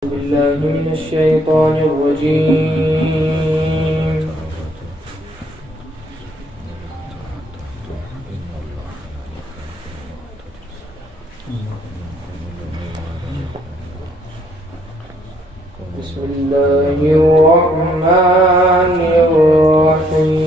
بالله من الشيطان الرجيم. بسم الله الرحمن الرحيم.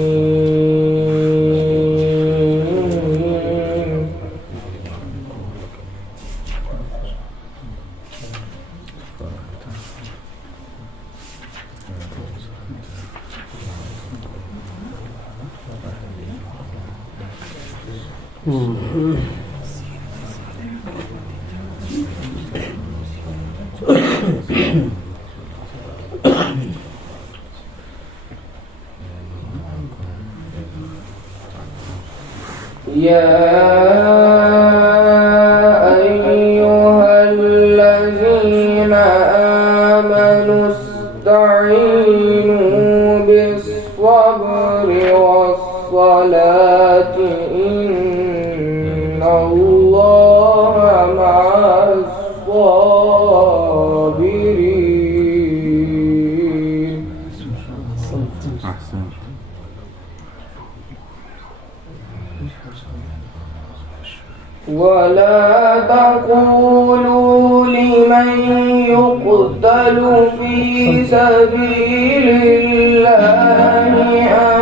يا أيها الذين آمنوا استعينوا بالصبر والصلاة إن الله مع الصابرين. ولا تقولوا لمن يقتل في سبيل الله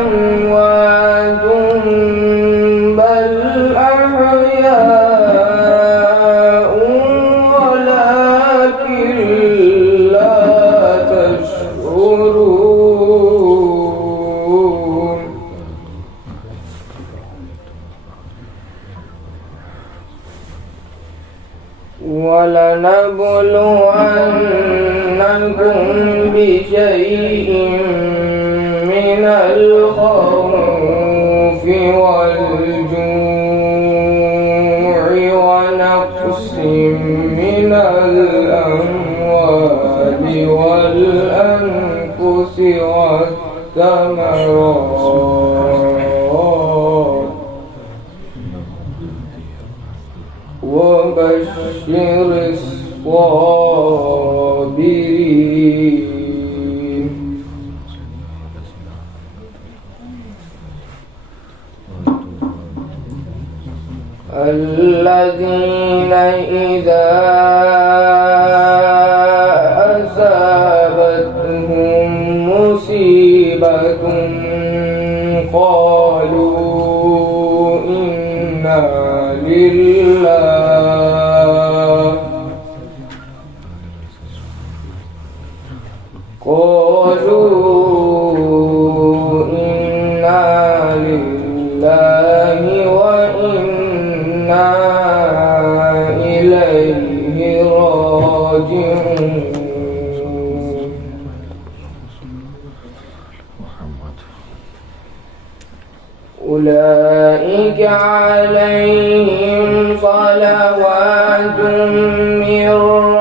أموات بل أحياء ولكن لا تشعرون. ولنبلونكم بشيء من الخوف والجوع ونقص من الأموال والأنفس والثمرات وبشر الصابرين. الذين إذا أصابتهم مصيبة قالوا إنا لله وإنا إليه راجعون. أولئك عليهم صلوات من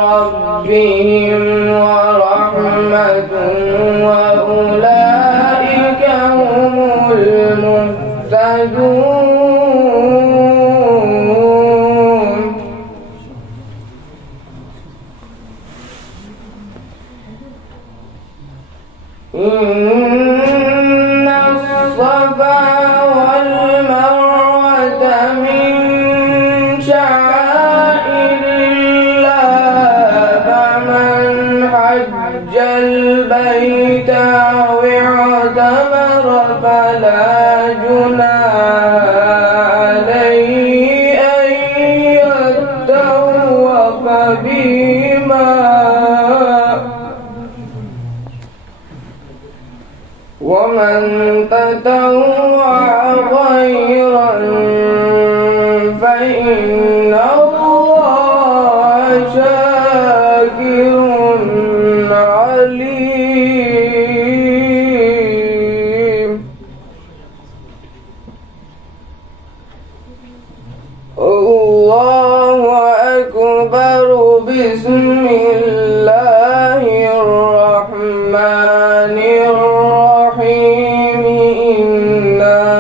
ربهم ورحمة وأولئك هم المهتدون. إن الصفا والمروة من شعائر الله فمن حج البيت أو اعتمر فلا جناح عليه أن يطوف بهما ومن تطوع خيرا فإن الله شاكر عليم. الله أكبر. بسم الله الرحمن الرحيم. إنا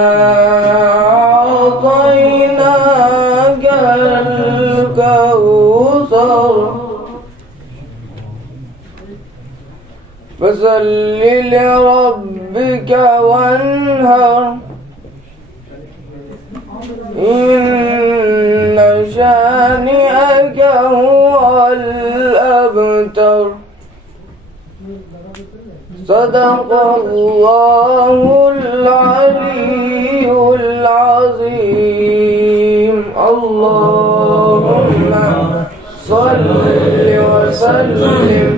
فصل لربك وانهر إن شانئك هو الأبتر صدق الله العلي العظيم اللهم صل وسلم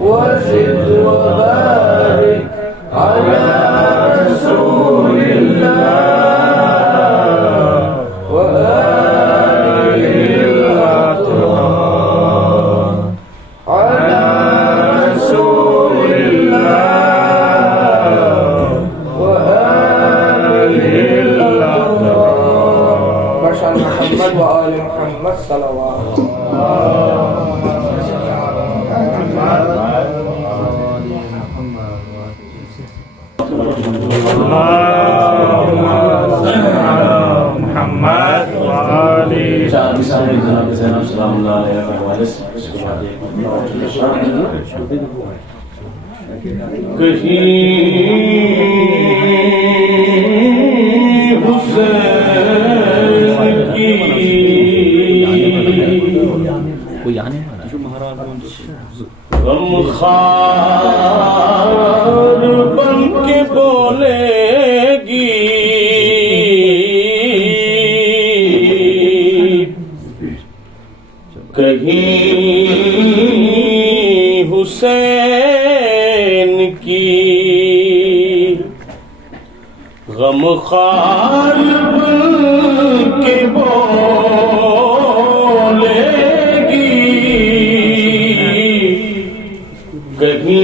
وزد وبارك على رسول الله وآله الأطهار على رسول الله وآله الأطهار بشر محمد وآل محمد صلوات غمخوار بن کے بولے گی کہیں حسین کی غمخوار بن کے بولے گی کہیں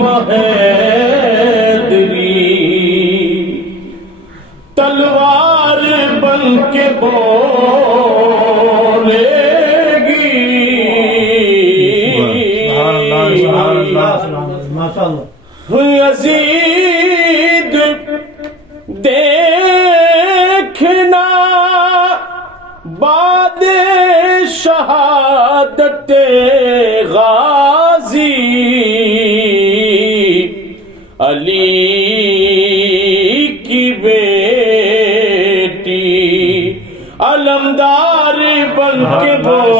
بحیدری تلوار بن کے بولے گی یزید دیکھنا بعد شہادت غازی علی کی بیٹی علمدار بن کے بولے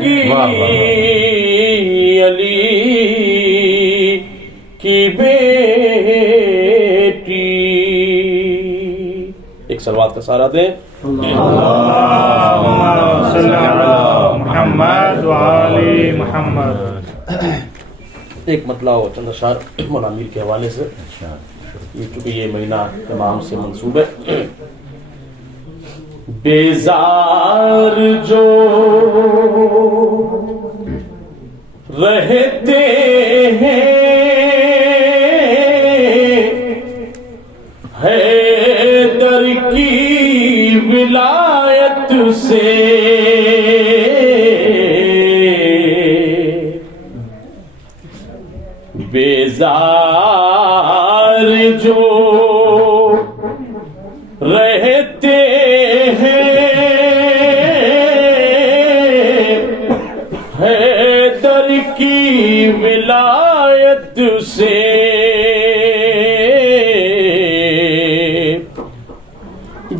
گی علی کی بیٹی ایک صلوات کا سہارا دیں محمد وعلی محمد. ایک مطلع ہو چند اشعار مولانا امیر کے حوالے سے چونکہ یہ مہینہ تمام سے منسوب ہے. بیزار جو رہتے ہیں حیدر کی ولایت سے بیزار جو رہتے ہیں حیدر کی ولایت سے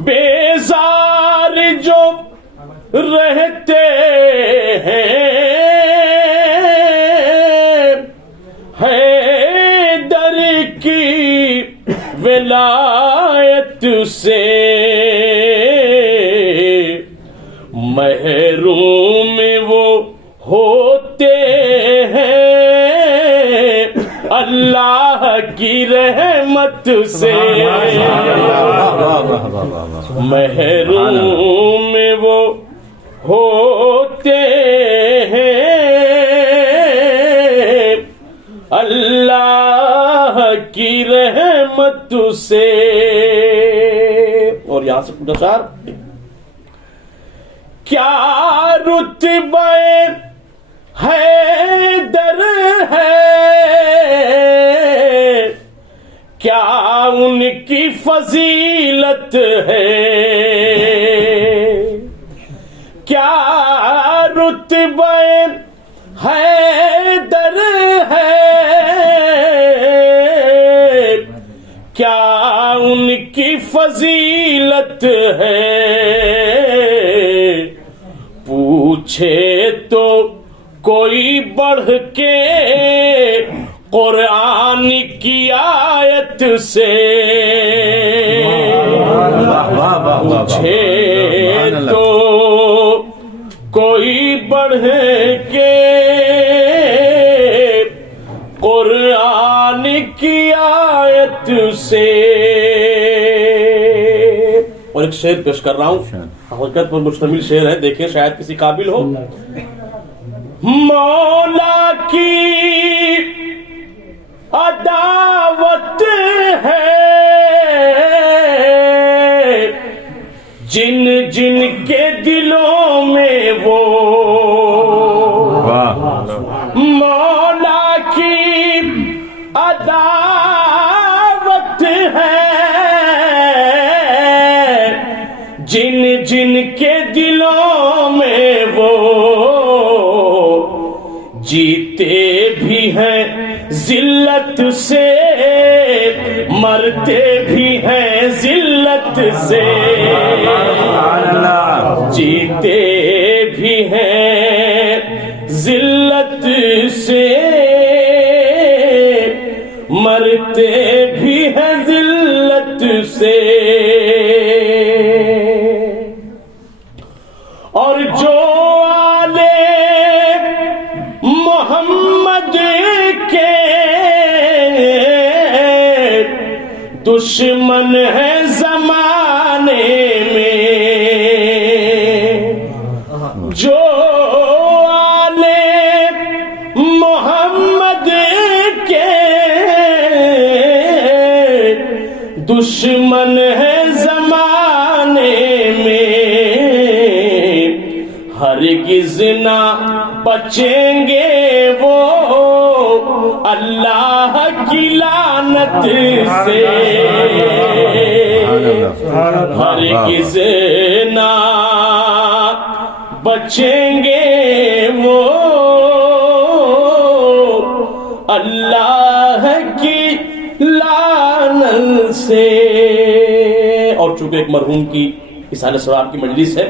بیزار جو رہتے ہیں حیدر کی ولایت سے محروم وہ ہوتے ہیں اللہ کی رحمت سے محروم وہ ہوتے ہیں اللہ کی رحمت سے. اور یہاں سے پورا شعر کیا رتبہ حیدر ہے کیا ان کی فضیلت ہے کیا رتبہ حیدر ہے، کیا ان کی فضیلت ہے، پوچھے تو کوئی بڑھ کے قرآن کی آیت سے، پوچھے تو کوئی بڑھ کے قرآن کی آیت سے۔ اور ایک شعر پیش کر رہا ہوں، حقیقت پر مشتمل شعر ہے، دیکھیں شاید کسی قابل ہو۔ مولا کی عداوت ہے جن جن کے دلوں میں وہ، مولا کی عداوت ہے جن جن کے دلوں میں وہ، جیتے بھی ہیں ذلت سے مرتے بھی ہیں ذلت سے، جیتے بھی ہیں ذلت سے مرتے بھی ہیں ذلت سے، اور جو آلے محمد کے دشمن ہے زمانے میں، جو آلے محمد کے دشمن ہے زمانے میں، ہرگز نہ بچیں گے وہ اللہ کی لعنت سے، ہرگز نہ بچیں گے وہ اللہ کی لعنت سے۔ اور چونکہ ایک مرحوم کی اصالہ ثواب کی مجلس ہے،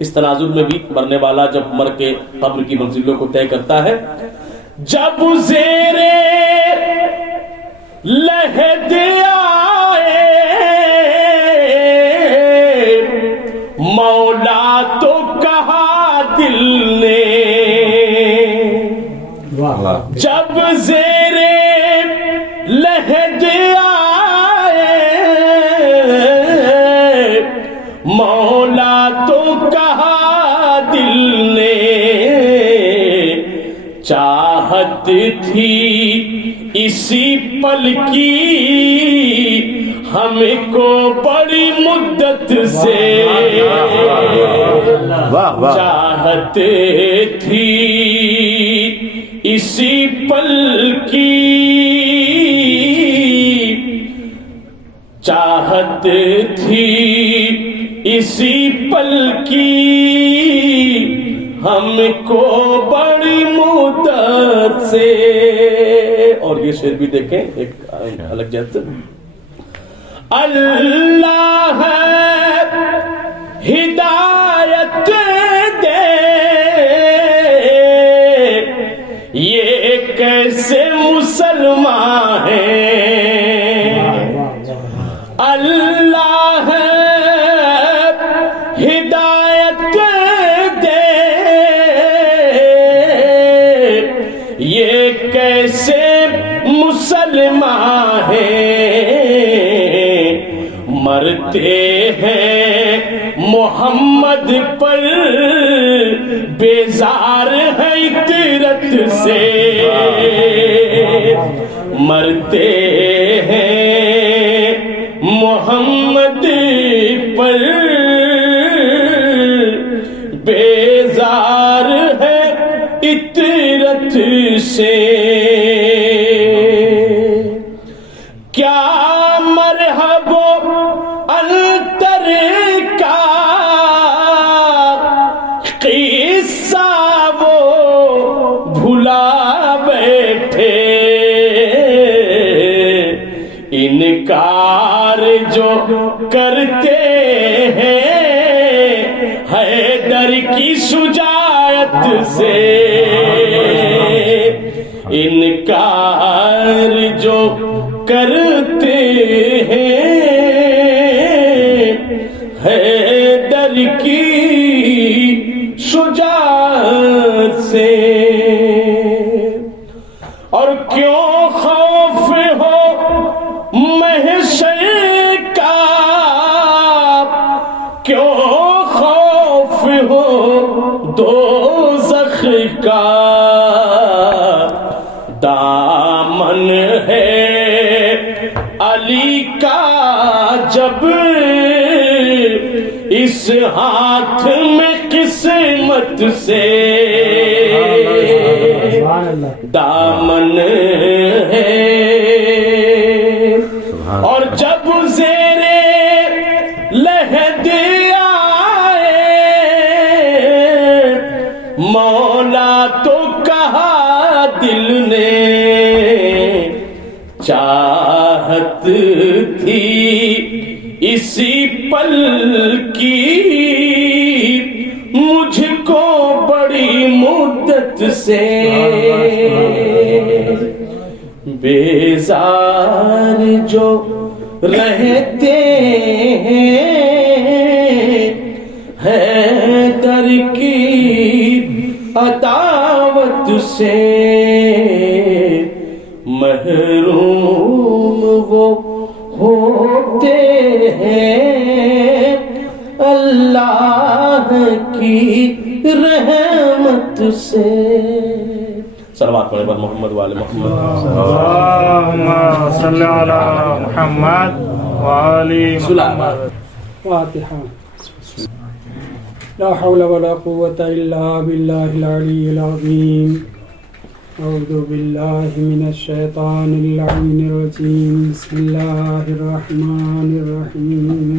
اس تناظر میں بھی مرنے والا جب مر کے قبر کی منزلوں کو طے کرتا ہے، جب زیرے لحد آئے مولا تو کہا دل نے، جب زیرے لحد آئے مولا تو کہا دل نے، چاہت تھی اسی پل کی ہم کو بڑی مدت سے، چاہت تھی اسی پل کی، چاہت تھی اسی پل کی ہم کو بڑی مدت سے۔ اور یہ شعر بھی دیکھیں ایک الگ جہت، اللہ ہدایت دے یہ کیسے مسلمان ہیں، اللہ ہدایت دے یہ کیسے مسلمان ہیں، مرتے ہیں محمد پر بیزار ہے عطرت سے، مرتے ہیں محمد پر بیزار ہے عطرت سے، کیا مرحب انتر کا قصہ وہ بھلا بیٹھے، انکار جو کرتے ہیں حیدر کی شجاعت سے، انکار جو کرتے ہیں حیدر کی شجاعت سے، اور کیوں خوف ہو محشر کا، کیوں خوف ہو دوزخ کا، دامن ہے علی کا جب اس ہاتھ میں قسمت سے، دامن ہے، اور جب زیر لحد آئے مولا تو کہا دل نے، چاہت تھی اسی پل کی مجھ کو بڑی مدت سے، بیزار جو رہتے ہیں حیدر کی عداوت سے، محروم وہ ہوتے ہیں اللہ کی رحمت سے۔ صلوات پڑھے پر محمد وآل محمد۔ اللہم صلی علی محمد وآل محمد۔ فاتحہ۔ لا حول ولا قوة إلا بالله العلي العظيم۔ أعوذ بالله من الشيطان اللعين الرجيم۔ بسم الله الرحمن الرحيم۔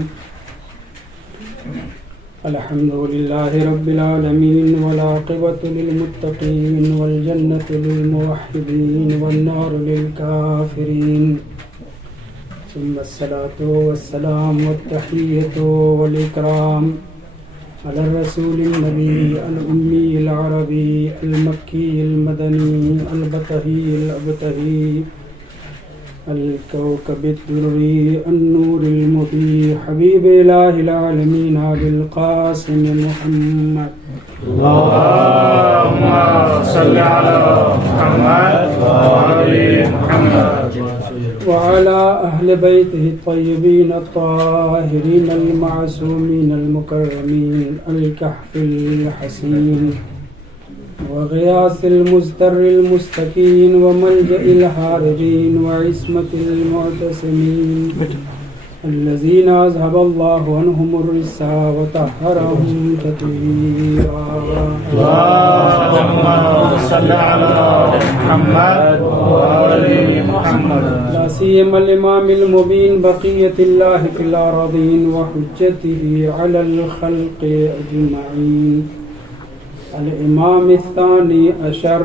الحمد لله رب العالمين، والعاقبة للمتقين، والجنة للموحدين، والنار للكافرين، ثم الصلاة والسلام والتحية والإكرام على الرسول النبي الأمي العربي المكي المدني البطهي الأبتهي الكوكب الدري النور المضيء حبيب إله العالمين أبي القاسم محمد۔ اللهم صل على محمد وآل محمد وعلى أهل بيته الطيبين الطاهرين المعصومين المكرمين الكهف الحسين وغياث المزدر المستكين وملجأ الهاربين وعصمة المعتصمين الذين أذهب الله عنهم الرجس وطهرهم تطهيرا۔ اللهم صل على محمد وآل محمد۔ لا سيما الإمام المبين بقية الله في الأراضين وحجته على الخلق أجمعين، الإمام الثاني عشر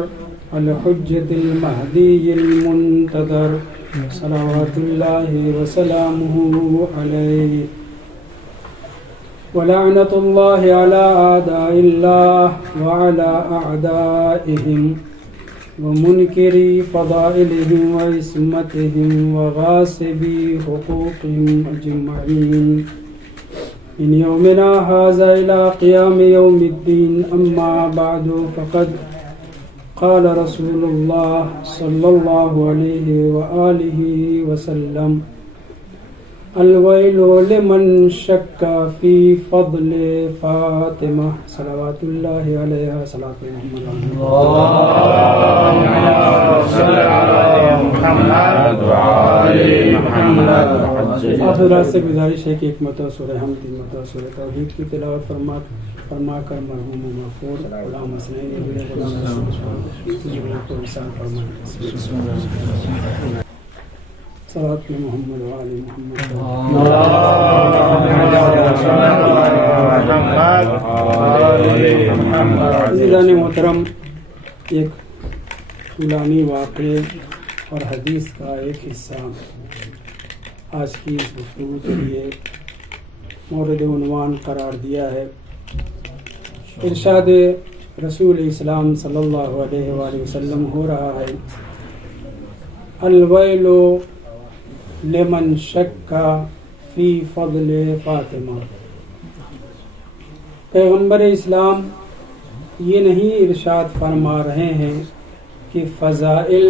الحجة المهدي المنتظر، صلوات الله وسلامه عليه، ولعنة الله على أعداء الله وعلى أعدائهم ومنكري فضائلهم وعصمتهم وغاصبي حقوقهم أجمعين من يومنا هذا إلى قيام يوم الدين، أما بعد، فقد قال رسول الله صلى الله عليه وآله وسلم: الويل لمن شك في فضل فاطمة، صلوات الله عليها، صلاة محمد۔ اللهم صل على محمد وآل محمد۔ حضرات سے گزارش ہے کہ ایک مرتبہ سورہ حمد، تین مرتبہ سورہ توحید کی تلاوت فرما کر مرحوم و مغفور غلام حسنین غلام حسین کو وصال فرمائیں۔ صلوات محمد و آل محمد. عزیزان محترم، ایک طولانی واقعے اور حدیث کا ایک حصہ آج کی اس گفتگو کے لیے مورد عنوان قرار دیا ہے. ارشاد رسول اسلام صلی اللہ علیہ وآلہ وسلم ہو رہا ہے: الویل لمن شک فی فضل فاطمہ. پیغمبر اسلام یہ نہیں ارشاد فرما رہے ہیں کہ فضائل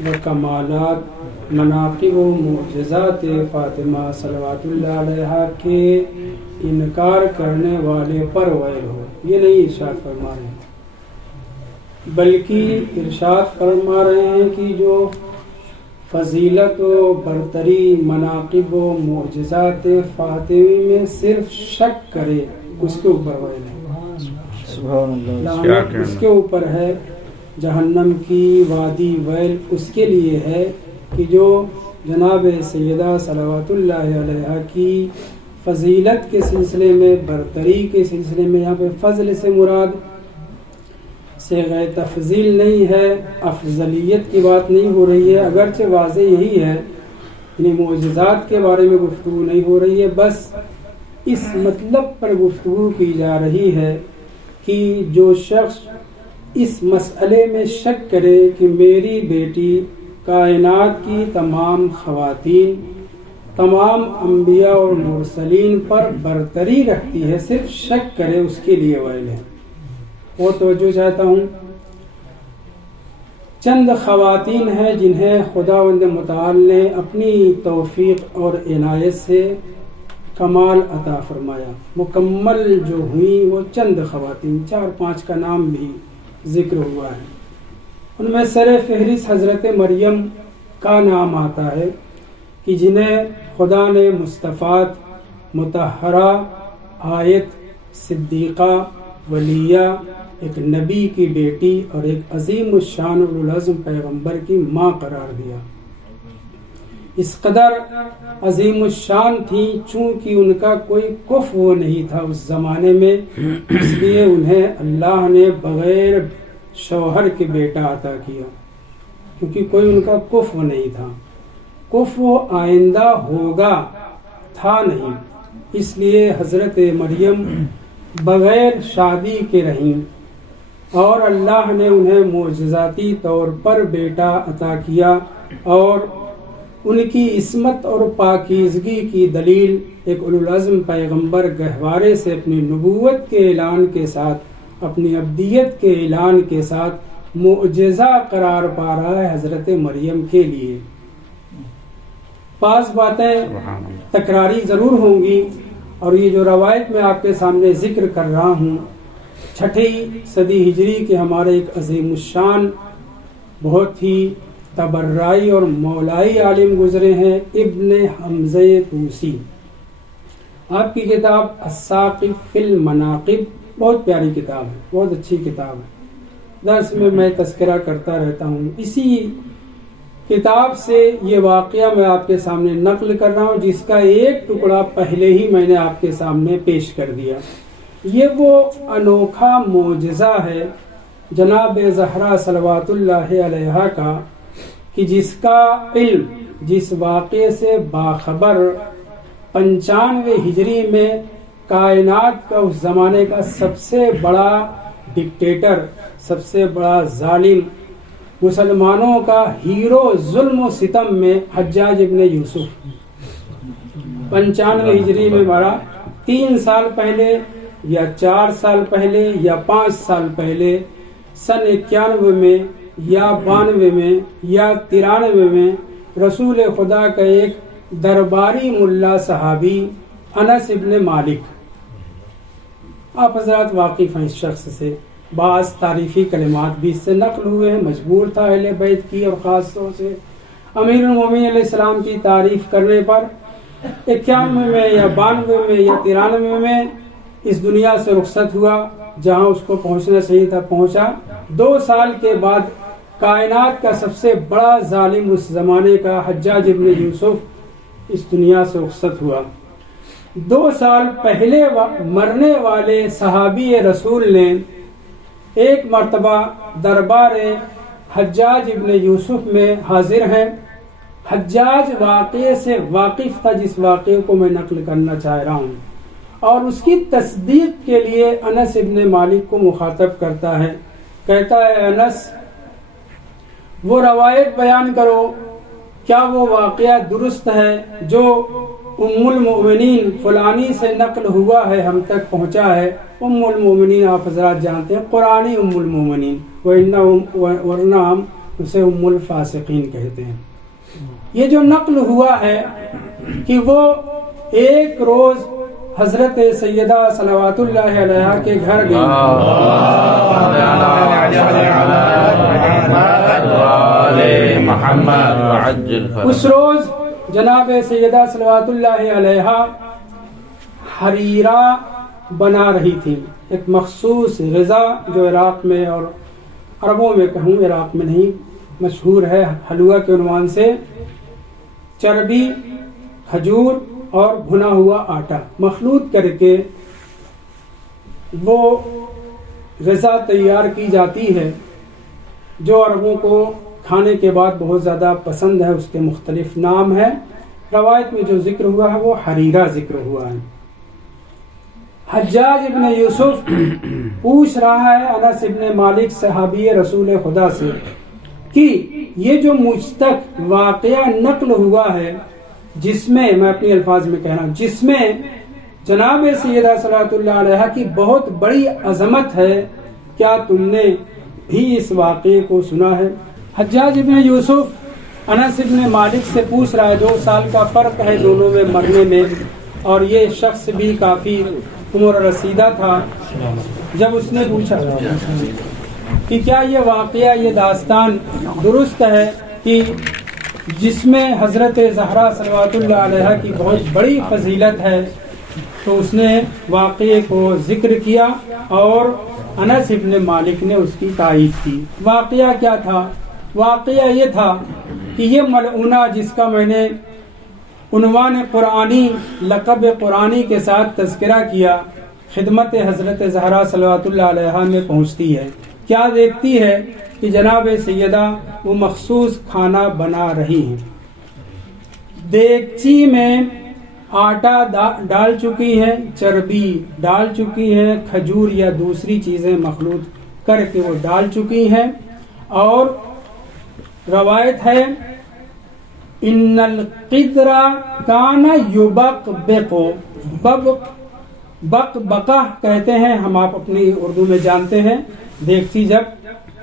و کمالات، مناقب و معجزات فاطمہ صلوات اللہ علیہا کے انکار کرنے والے پر ویل ہو. یہ نہیں ارشاد فرما رہے ہیں، بلکہ ارشاد فرما رہے ہیں کہ جو فضیلت و برتری، مناقب و معجزات فاطمی میں صرف شک کرے اس کے اوپر ویل ہے. لعنت اس کے اوپر ہے. جہنم کی وادی ویل اس کے لیے ہے کہ جو جناب سیدہ صلوات اللہ علیہا کی فضیلت کے سلسلے میں، برتری کے سلسلے میں، یہاں پہ فضل سے مراد صیغہ تفضیل نہیں ہے، افضلیت کی بات نہیں ہو رہی ہے، اگرچہ واضح یہی ہے، یعنی معجزات کے بارے میں گفتگو نہیں ہو رہی ہے، بس اس مطلب پر گفتگو کی جا رہی ہے کہ جو شخص اس مسئلے میں شک کرے کہ میری بیٹی کائنات کی تمام خواتین، تمام انبیاء اور مرسلین پر برتری رکھتی ہے، صرف شک کرے، اس کے لیے ویل ہے. وہ توجہ چاہتا ہوں، چند خواتین ہیں جنہیں خداوند متعال نے اپنی توفیق اور عنایت سے کمال عطا فرمایا. مکمل جو ہوئی وہ چند خواتین، 4-5 کا نام بھی ذکر ہوا ہے. ان میں سر فہرست حضرت مریم کا نام آتا ہے کہ جنہیں خدا نے مصطفیٰ، مطہرہ، آیت، صدیقہ، ولیہ، ایک نبی کی بیٹی اور ایک عظیم الشان اولوالعزم پیغمبر کی ماں قرار دیا. اس قدر عظیم الشان تھی چونکہ ان کا کوئی کفو نہیں تھا اس زمانے میں، اس لیے انہیں اللہ نے بغیر شوہر کے بیٹا عطا کیا، کیونکہ کوئی ان کا کفو نہیں تھا. کفو آئندہ ہوگا تھا نہیں، اس لیے حضرت مریم بغیر شادی کے رہیں اور اللہ نے انہیں معجزاتی طور پر بیٹا عطا کیا. اور ان کی عصمت اور پاکیزگی کی دلیل ایک اولوالعزم پیغمبر گہوارے سے اپنی نبوت کے اعلان کے ساتھ، اپنی ابدیت کے اعلان کے ساتھ معجزہ قرار پا رہا ہے حضرت مریم کے لیے. بعض باتیں تکراری ضرور ہوں گی، اور یہ جو روایت میں آپ کے سامنے ذکر کر رہا ہوں، 6 صدی ہجری کے ہمارے ایک عظیم الشان، بہت ہی تبرعی اور مولائی عالم گزرے ہیں، ابن حمزہ طوسی. آپ کی کتاب الساقف فی المناقب بہت پیاری کتاب ہے، بہت اچھی کتاب ہے. درس میں تذکرہ کرتا رہتا ہوں. اسی کتاب سے یہ واقعہ میں آپ کے سامنے نقل کر رہا ہوں، جس کا ایک ٹکڑا پہلے ہی میں نے آپ کے سامنے پیش کر دیا. یہ وہ انوکھا معجزہ ہے جناب زہرا صلوات اللہ علیہا کا کہ جس کا علم، جس واقعے سے باخبر 95 ہجری میں کائنات کا اس زمانے کا سب سے بڑا ڈکٹیٹر، سب سے بڑا ظالم، مسلمانوں کا ہیرو ظلم و ستم میں حجاج ابن یوسف 95 ہجری میں مرا. 3 سال پہلے یا 4 سال پہلے یا 5 سال پہلے سن 91 میں یا 92 میں یا 93 میں رسول خدا کا ایک درباری ملا صحابی انس ابن مالک، آپ حضرات واقف ہیں اس شخص سے، بعض تعریفی کلمات بھی اس سے نقل ہوئے ہیں. مجبور تھا اہل بیت کی اور خاص طور سے امیر المومنین علیہ السلام کی تعریف کرنے پر 91 میں یا 92 میں یا 93 میں اس دنیا سے رخصت ہوا. جہاں اس کو پہنچنا چاہیے تھا پہنچا. 2 سال کے بعد کائنات کا سب سے بڑا ظالم اس زمانے کا حجاج ابن یوسف اس دنیا سے رخصت ہوا۔ 2 سال پہلے مرنے والے صحابی رسول نے ایک مرتبہ دربار حجاج ابن یوسف میں حاضر ہیں۔ حجاج واقعے سے واقف تھا جس واقعے کو میں نقل کرنا چاہ رہا ہوں، اور اس کی تصدیق کے لیے انس ابن مالک کو مخاطب کرتا ہے، کہتا ہے انس وہ روایت بیان کرو، کیا وہ واقعہ درست ہے جو ام المؤمنین فلانی سے نقل ہوا ہے، ہم تک پہنچا ہے؟ ام المؤمنین آپ حضرات جانتے ہیں قرآنی ام المؤمنین، ورنہ ہم اسے ام الفاسقین کہتے ہیں۔ یہ جو نقل ہوا ہے کہ وہ ایک روز حضرت سیدہ صلوات اللہ علیہا کے گھر گئی، اس روز جناب سیدہ صلوات اللہ علیہا حریرہ بنا رہی تھی، ایک مخصوص غذا جو عراق میں اور عربوں میں کہوں، عراق میں نہیں، مشہور ہے حلوہ کے عنوان سے، چربی، کھجور اور بھنا ہوا آٹا مخلوط کر کے وہ غذا تیار کی جاتی ہے جو عربوں کو کھانے کے بعد بہت زیادہ پسند ہے۔ اس کے مختلف نام ہیں، روایت میں جو ذکر ہوا ہے وہ حریرہ ذکر ہوا ہے۔ حجاج ابن یوسف پوچھ رہا ہے انس ابن مالک صحابی رسول خدا سے کہ یہ جو مجھ تک واقعہ نقل ہوا ہے، جس میں میں اپنی الفاظ میں کہہ رہا ہوں، جس میں جناب سیدہ صلوات اللہ علیہا کی بہت بڑی عظمت ہے، کیا تم نے بھی اس واقعے کو سنا ہے؟ حجاج ابن یوسف انس ابن مالک سے پوچھ رہا ہے، 2 سال کا فرق ہے دونوں میں مرنے میں، اور یہ شخص بھی کافی عمر رسیدہ تھا۔ جب اس نے پوچھا کہ کیا یہ واقعہ، یہ داستان درست ہے کہ جس میں حضرت زہرا صلوات اللہ علیہا کی بہت بڑی فضیلت ہے، تو اس نے واقعے کو ذکر کیا اور انس ابن مالک نے اس کی تائید کی۔ واقعہ کیا تھا؟ واقعہ یہ تھا کہ یہ ملعونہ جس کا میں نے عنوان قرآنی، لقب قرآنی کے ساتھ تذکرہ کیا، خدمت حضرت زہرا صلوات اللہ علیہا میں پہنچتی ہے۔ کیا دیکھتی ہے کہ جناب سیدہ وہ مخصوص کھانا بنا رہی ہیں، دیگچی میں آٹا ڈال چکی ہے، چربی ڈال چکی ہے، کھجور یا دوسری چیزیں مخلوط کر کے وہ ڈال چکی ہیں، اور روایت ہے ان القدر کان یبقبق، بقبقہ کہتے ہیں ہم، آپ اپنی اردو میں جانتے ہیں، دیگچی جب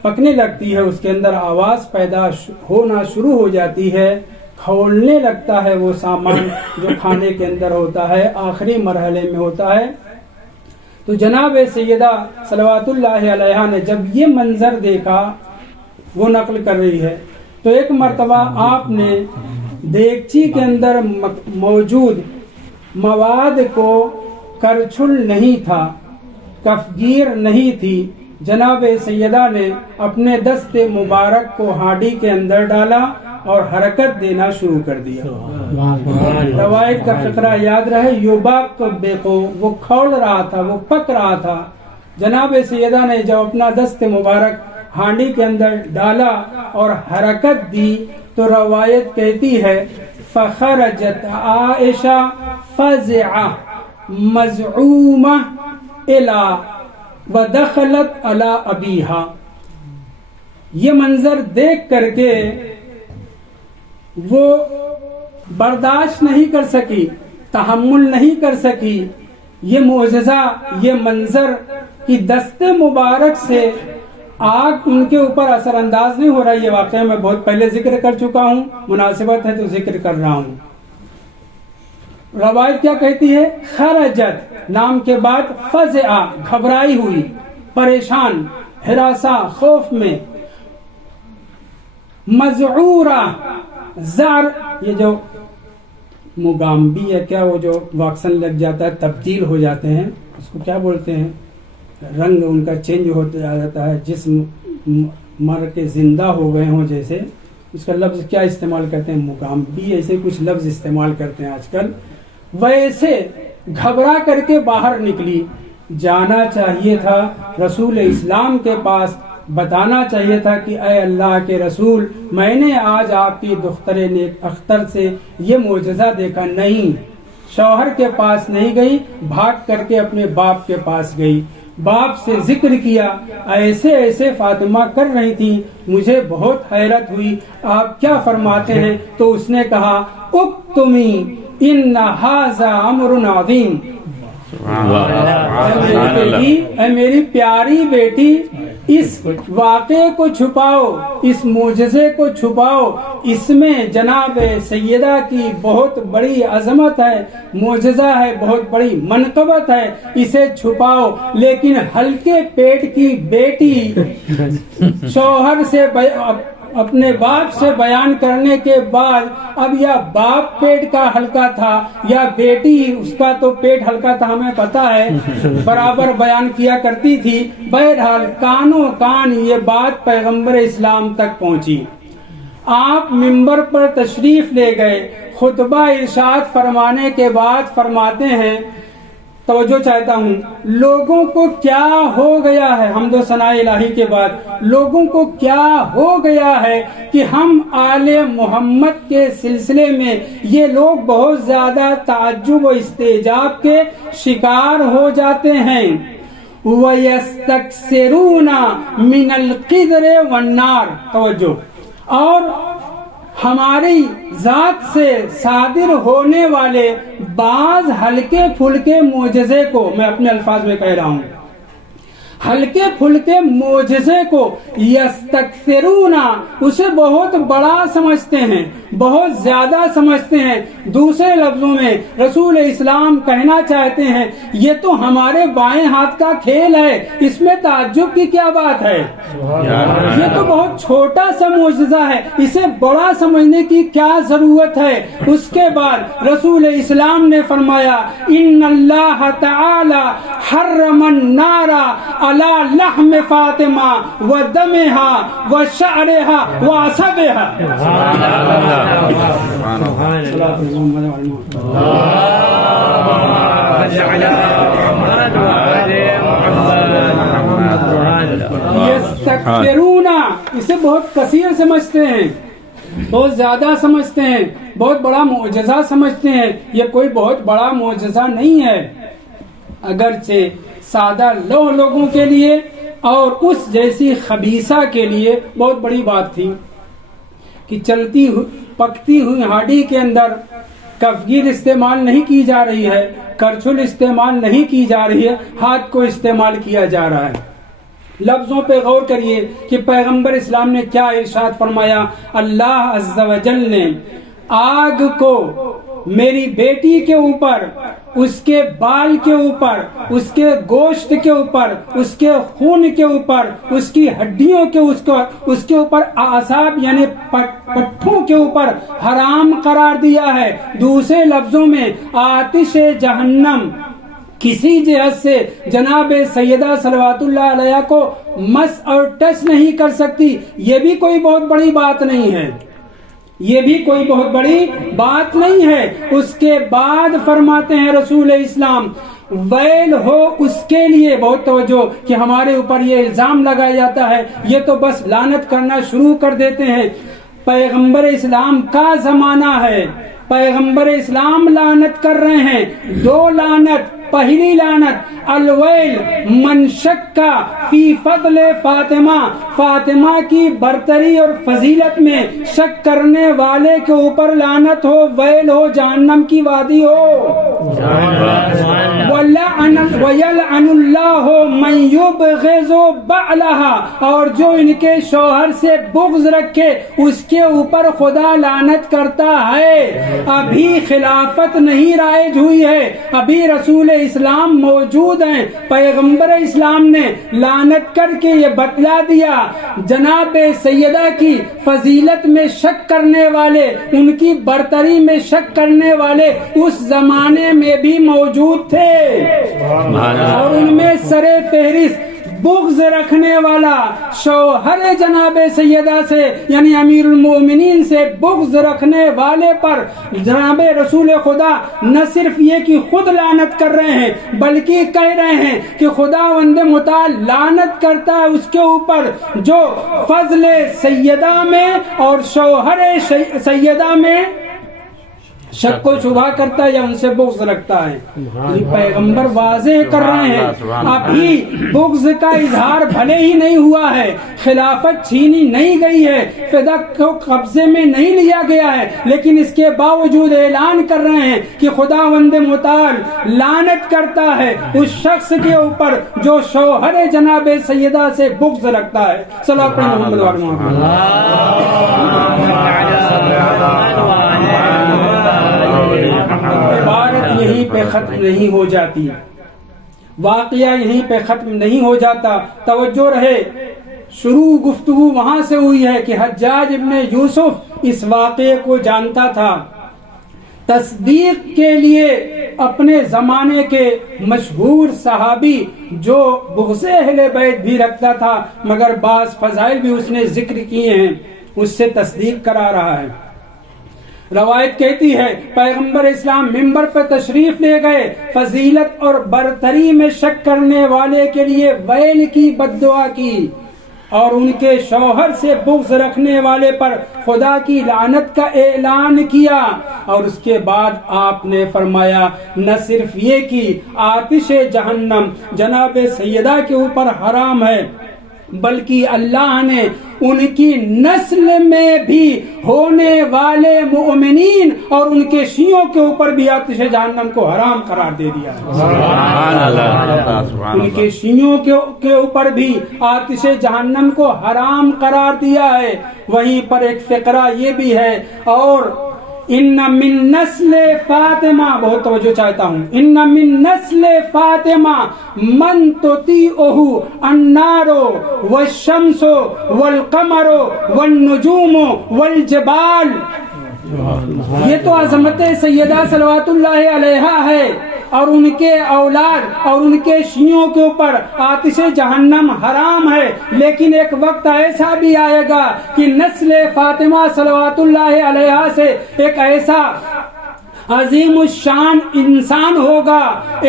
پکنے لگتی ہے اس کے اندر آواز پیدا ہونا شروع ہو جاتی ہے، کھولنے لگتا ہے وہ سامان جو کھانے کے اندر ہوتا ہے، آخری مرحلے میں ہوتا ہے۔ تو جناب سیدہ صلوات اللہ علیہا نے جب یہ منظر دیکھا، وہ نقل کر رہی ہے، تو ایک مرتبہ آپ نے دیگچی کے اندر موجود مواد کو کرچھل نہیں تھا، کفگیر نہیں تھی، جناب سیدہ نے اپنے دست مبارک کو ہانڈی کے اندر ڈالا اور حرکت دینا شروع کر دیا۔ روایت کا فقرہ یاد رہے، یبقبقو، وہ کھول رہا تھا، وہ پک رہا تھا۔ جناب سیدہ نے جب اپنا دست مبارک ہانڈی کے اندر ڈالا اور حرکت دی، تو روایت کہتی ہے فخرجت عائشہ فزعہ مزعومہ الی ودخلت علی ابیہا۔ یہ منظر دیکھ کر کے وہ برداشت نہیں کر سکی، تحمل نہیں کر سکی، یہ معجزہ، یہ منظر کہ دست مبارک سے آگ ان کے اوپر اثر انداز نہیں ہو رہا۔ یہ واقعہ میں بہت پہلے ذکر کر چکا ہوں، مناسبت ہے تو ذکر کر رہا ہوں۔ روایت کیا کہتی ہے؟ خرجت نام کے بعد فزع، گھبرائی ہوئی، پریشان، ہراساں، خوف میں، مذعورہ، زار، یہ جو مگامبی ہے کیا، وہ جو واکسن لگ جاتا ہے، تبدیل ہو جاتے ہیں، اس کو کیا بولتے ہیں، رنگ ان کا چینج ہوتا جاتا ہے، جسم مر کے زندہ ہو گئے ہوں، جیسے اس کا لفظ کیا استعمال کرتے ہیں، مغامبی، ایسے کچھ لفظ استعمال کرتے ہیں آج کل، ویسے گھبرا کر کے باہر نکلی. جانا چاہیے تھا رسول اسلام کے پاس، بتانا چاہیے تھا کہ اے اللہ کے رسول، میں نے آج آپ کی دختر نیک اختر سے یہ معجزہ دیکھا. نہیں، شوہر کے پاس نہیں گئی، بھاگ کر کے اپنے باپ کے پاس گئی. باپ سے ذکر کیا، ایسے ایسے فاطمہ کر رہی تھی، مجھے بہت حیرت ہوئی، آپ کیا فرماتے ہیں؟ تو اس نے کہا اکتمی ان ھذا امر عظیم. اے میری پیاری بیٹی، اس واقعے کو چھپاؤ، اس معجزے کو چھپاؤ، اس میں جناب سیدہ کی بہت بڑی عظمت ہے، معجزہ ہے، بہت بڑی منقبت ہے، اسے چھپاؤ. لیکن ہلکے پیٹ کی بیٹی شوہر سے اپنے باپ سے بیان کرنے کے بعد، اب یا باپ پیٹ کا ہلکا تھا یا بیٹی اس کا تو پیٹ ہلکا تھا، ہمیں پتا ہے، برابر بیان کیا کرتی تھی. بہرحال کانوں کان یہ بات پیغمبر اسلام تک پہنچی. آپ منبر پر تشریف لے گئے، خطبہ ارشاد فرمانے کے بعد فرماتے ہیں، توجہ چاہتا ہوں، لوگوں کو کیا ہو گیا ہے، حمد و ثناء الہی کے بعد لوگوں کو کیا ہو گیا ہے کہ ہم آل محمد کے سلسلے میں یہ لوگ بہت زیادہ تعجب و استعجاب کے شکار ہو جاتے ہیں. وَيَسْتَكْثِرُونَ مِنَ الْقِدْرِ وَالنَّارِ. توجہ، اور ہماری ذات سے صادر ہونے والے بعض ہلکے پھلکے معجزے کو، میں اپنے الفاظ میں کہہ رہا ہوں، ہلکے پھلکے معجزے کو یستکثرون، اسے بہت بڑا سمجھتے ہیں، بہت زیادہ سمجھتے ہیں. دوسرے لفظوں میں رسول اسلام کہنا چاہتے ہیں یہ تو ہمارے بائیں ہاتھ کا کھیل ہے، اس میں تعجب کی کیا بات ہے، یہ تو بہت چھوٹا سا معجزہ ہے، اسے بڑا سمجھنے کی کیا ضرورت ہے. اس کے بعد رسول اسلام نے فرمایا ان اللہ تعالی حرم النار علی لحم فاطمہ و دمہا و شعرہا و عصبہا. یستکبرون، اسے بہت کثیر سمجھتے ہیں، بہت زیادہ سمجھتے ہیں، بہت بڑا معجزہ سمجھتے ہیں. یہ کوئی بہت بڑا معجزہ نہیں ہے، اگرچہ سادہ لوگوں کے لیے اور اس جیسی خبیثہ کے لیے بہت بڑی بات تھی کہ چلتی پکتی ہوئی ہاڈی کے اندر کفگیر استعمال نہیں کی جا رہی ہے، کرچھل استعمال نہیں کی جا رہی ہے، ہاتھ کو استعمال کیا جا رہا ہے. لفظوں پہ غور کریے کہ پیغمبر اسلام نے کیا ارشاد فرمایا. اللہ عز و جل نے آگ کو میری بیٹی کے اوپر، اس کے بال کے اوپر، اس کے گوشت کے اوپر، اس کے خون کے اوپر، اس کی ہڈیوں کے اس کے اوپر اعصاب یعنی پٹھوں کے اوپر حرام قرار دیا ہے. دوسرے لفظوں میں آتش جہنم کسی جہت سے جناب سیدہ صلوات اللہ علیہ کو مس اور ٹچ نہیں کر سکتی. یہ بھی کوئی بہت بڑی بات نہیں ہے، یہ بھی کوئی بہت بڑی بات نہیں ہے. اس کے بعد فرماتے ہیں رسول اسلام ویل ہو اس کے لیے، بہت توجہ کہ ہمارے اوپر یہ الزام لگایا جاتا ہے، یہ تو بس لعنت کرنا شروع کر دیتے ہیں. پیغمبر اسلام کا زمانہ ہے، پیغمبر اسلام لعنت کر رہے ہیں. دو لعنت، پہلی لعنت الویل من شکا فی فضل فاطمہ، فاطمہ کی برتری اور فضیلت میں شک کرنے والے کے اوپر لعنت ہو، ویل ہو، جہنم کی وادی ہو. وَيَلْعَنُ اللَّهُ مَن يُبْغِضُ بَعْلَهَا، اور جو ان کے شوہر سے بغض رکھے اس کے اوپر خدا لعنت کرتا ہے. ابھی خلافت نہیں رائج ہوئی ہے، ابھی رسول اسلام موجود ہیں. پیغمبر اسلام نے لعنت کر کے یہ بتلا دیا جناب سیدہ کی فضیلت میں شک کرنے والے، ان کی برتری میں شک کرنے والے اس زمانے میں بھی موجود تھے، اور ان میں سر فہرست بغض رکھنے والا شوہر جناب سیدہ سے یعنی امیر المومنین سے بغض رکھنے والے پر جناب رسول خدا نہ صرف یہ کہ خود لعنت کر رہے ہیں بلکہ کہہ رہے ہیں کہ خداوند متعال لعنت کرتا ہے اس کے اوپر جو فضل سیدہ میں اور شوہر سیدہ میں شک و شبہ کرتا ہے یا ان سے بغض رکھتا ہے. پیغمبر واضح کر رہے ہیں ابھی بغض کا اظہار بھلے ہی نہیں ہوا ہے, خلافت چھینی نہیں گئی ہے, فدا کو قبضے میں نہیں لیا گیا ہے, لیکن اس کے باوجود اعلان کر رہے ہیں کہ خداوند متعال لعنت کرتا ہے اس شخص کے اوپر جو شوہر جناب سیدہ سے بغض رکھتا ہے. صلی اللہ علیہ محمد عبارت یہیں پہ ختم نہیں ہو جاتی, واقعہ یہیں پہ ختم نہیں ہو جاتا. توجہ رہے, شروع گفتگو وہاں سے ہوئی ہے کہ حجاج ابن یوسف اس واقعے کو جانتا تھا. تصدیق کے لیے اپنے زمانے کے مشہور صحابی جو بغض اہل بیت بھی رکھتا تھا مگر بعض فضائل بھی اس نے ذکر کیے ہیں, اس سے تصدیق کرا رہا ہے. روایت کہتی ہے پیغمبر اسلام منبر پر تشریف لے گئے, فضیلت اور برتری میں شک کرنے والے کے لیے ویل کی بد دعا کی اور ان کے شوہر سے بغض رکھنے والے پر خدا کی لعنت کا اعلان کیا. اور اس کے بعد آپ نے فرمایا نہ صرف یہ کہ آتش جہنم جناب سیدہ کے اوپر حرام ہے بلکہ اللہ نے ان کی نسل میں بھی ہونے والے مؤمنین اور ان کے شیعوں کے اوپر بھی آتش جہنم کو حرام قرار دے دیا ہے. ان کے شیعوں کے اوپر بھی آتش جہنم کو حرام قرار دیا ہے. وہیں پر ایک فقرہ یہ بھی ہے, اور ان من نسل فاطمہ, بہت توجہ چاہتا ہوں, ان من نسل فاطمہ من تطیعہ النار والشمس والقمر والنجوم والجبال. یہ تو عظمت سیدہ صلوات اللہ علیہا ہے, اور ان کے اولاد اور ان کے شیعوں کے اوپر آتش جہنم حرام ہے. لیکن ایک وقت ایسا بھی آئے گا کہ نسل فاطمہ صلوات اللہ علیہا سے ایک ایسا عظیم الشان انسان ہوگا,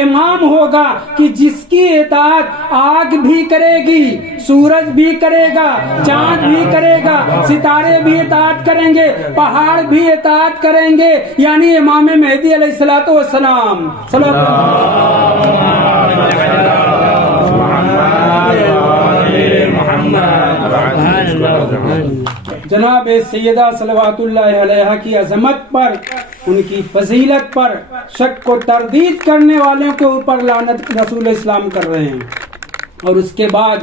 امام ہوگا کہ جس کی اطاعت آگ بھی کرے گی, سورج بھی کرے گا, چاند بھی کرے گا, ستارے بھی اطاعت کریں گے, پہاڑ بھی اطاعت کریں گے, یعنی امام مہدی علیہ الصلوۃ والسلام. جناب سیدہ صلوات اللہ علیہا کی عظمت پر, ان کی فضیلت پر شک و تردید کرنے والوں کے اوپر لعنت رسول اسلام کر رہے ہیں, اور اس کے بعد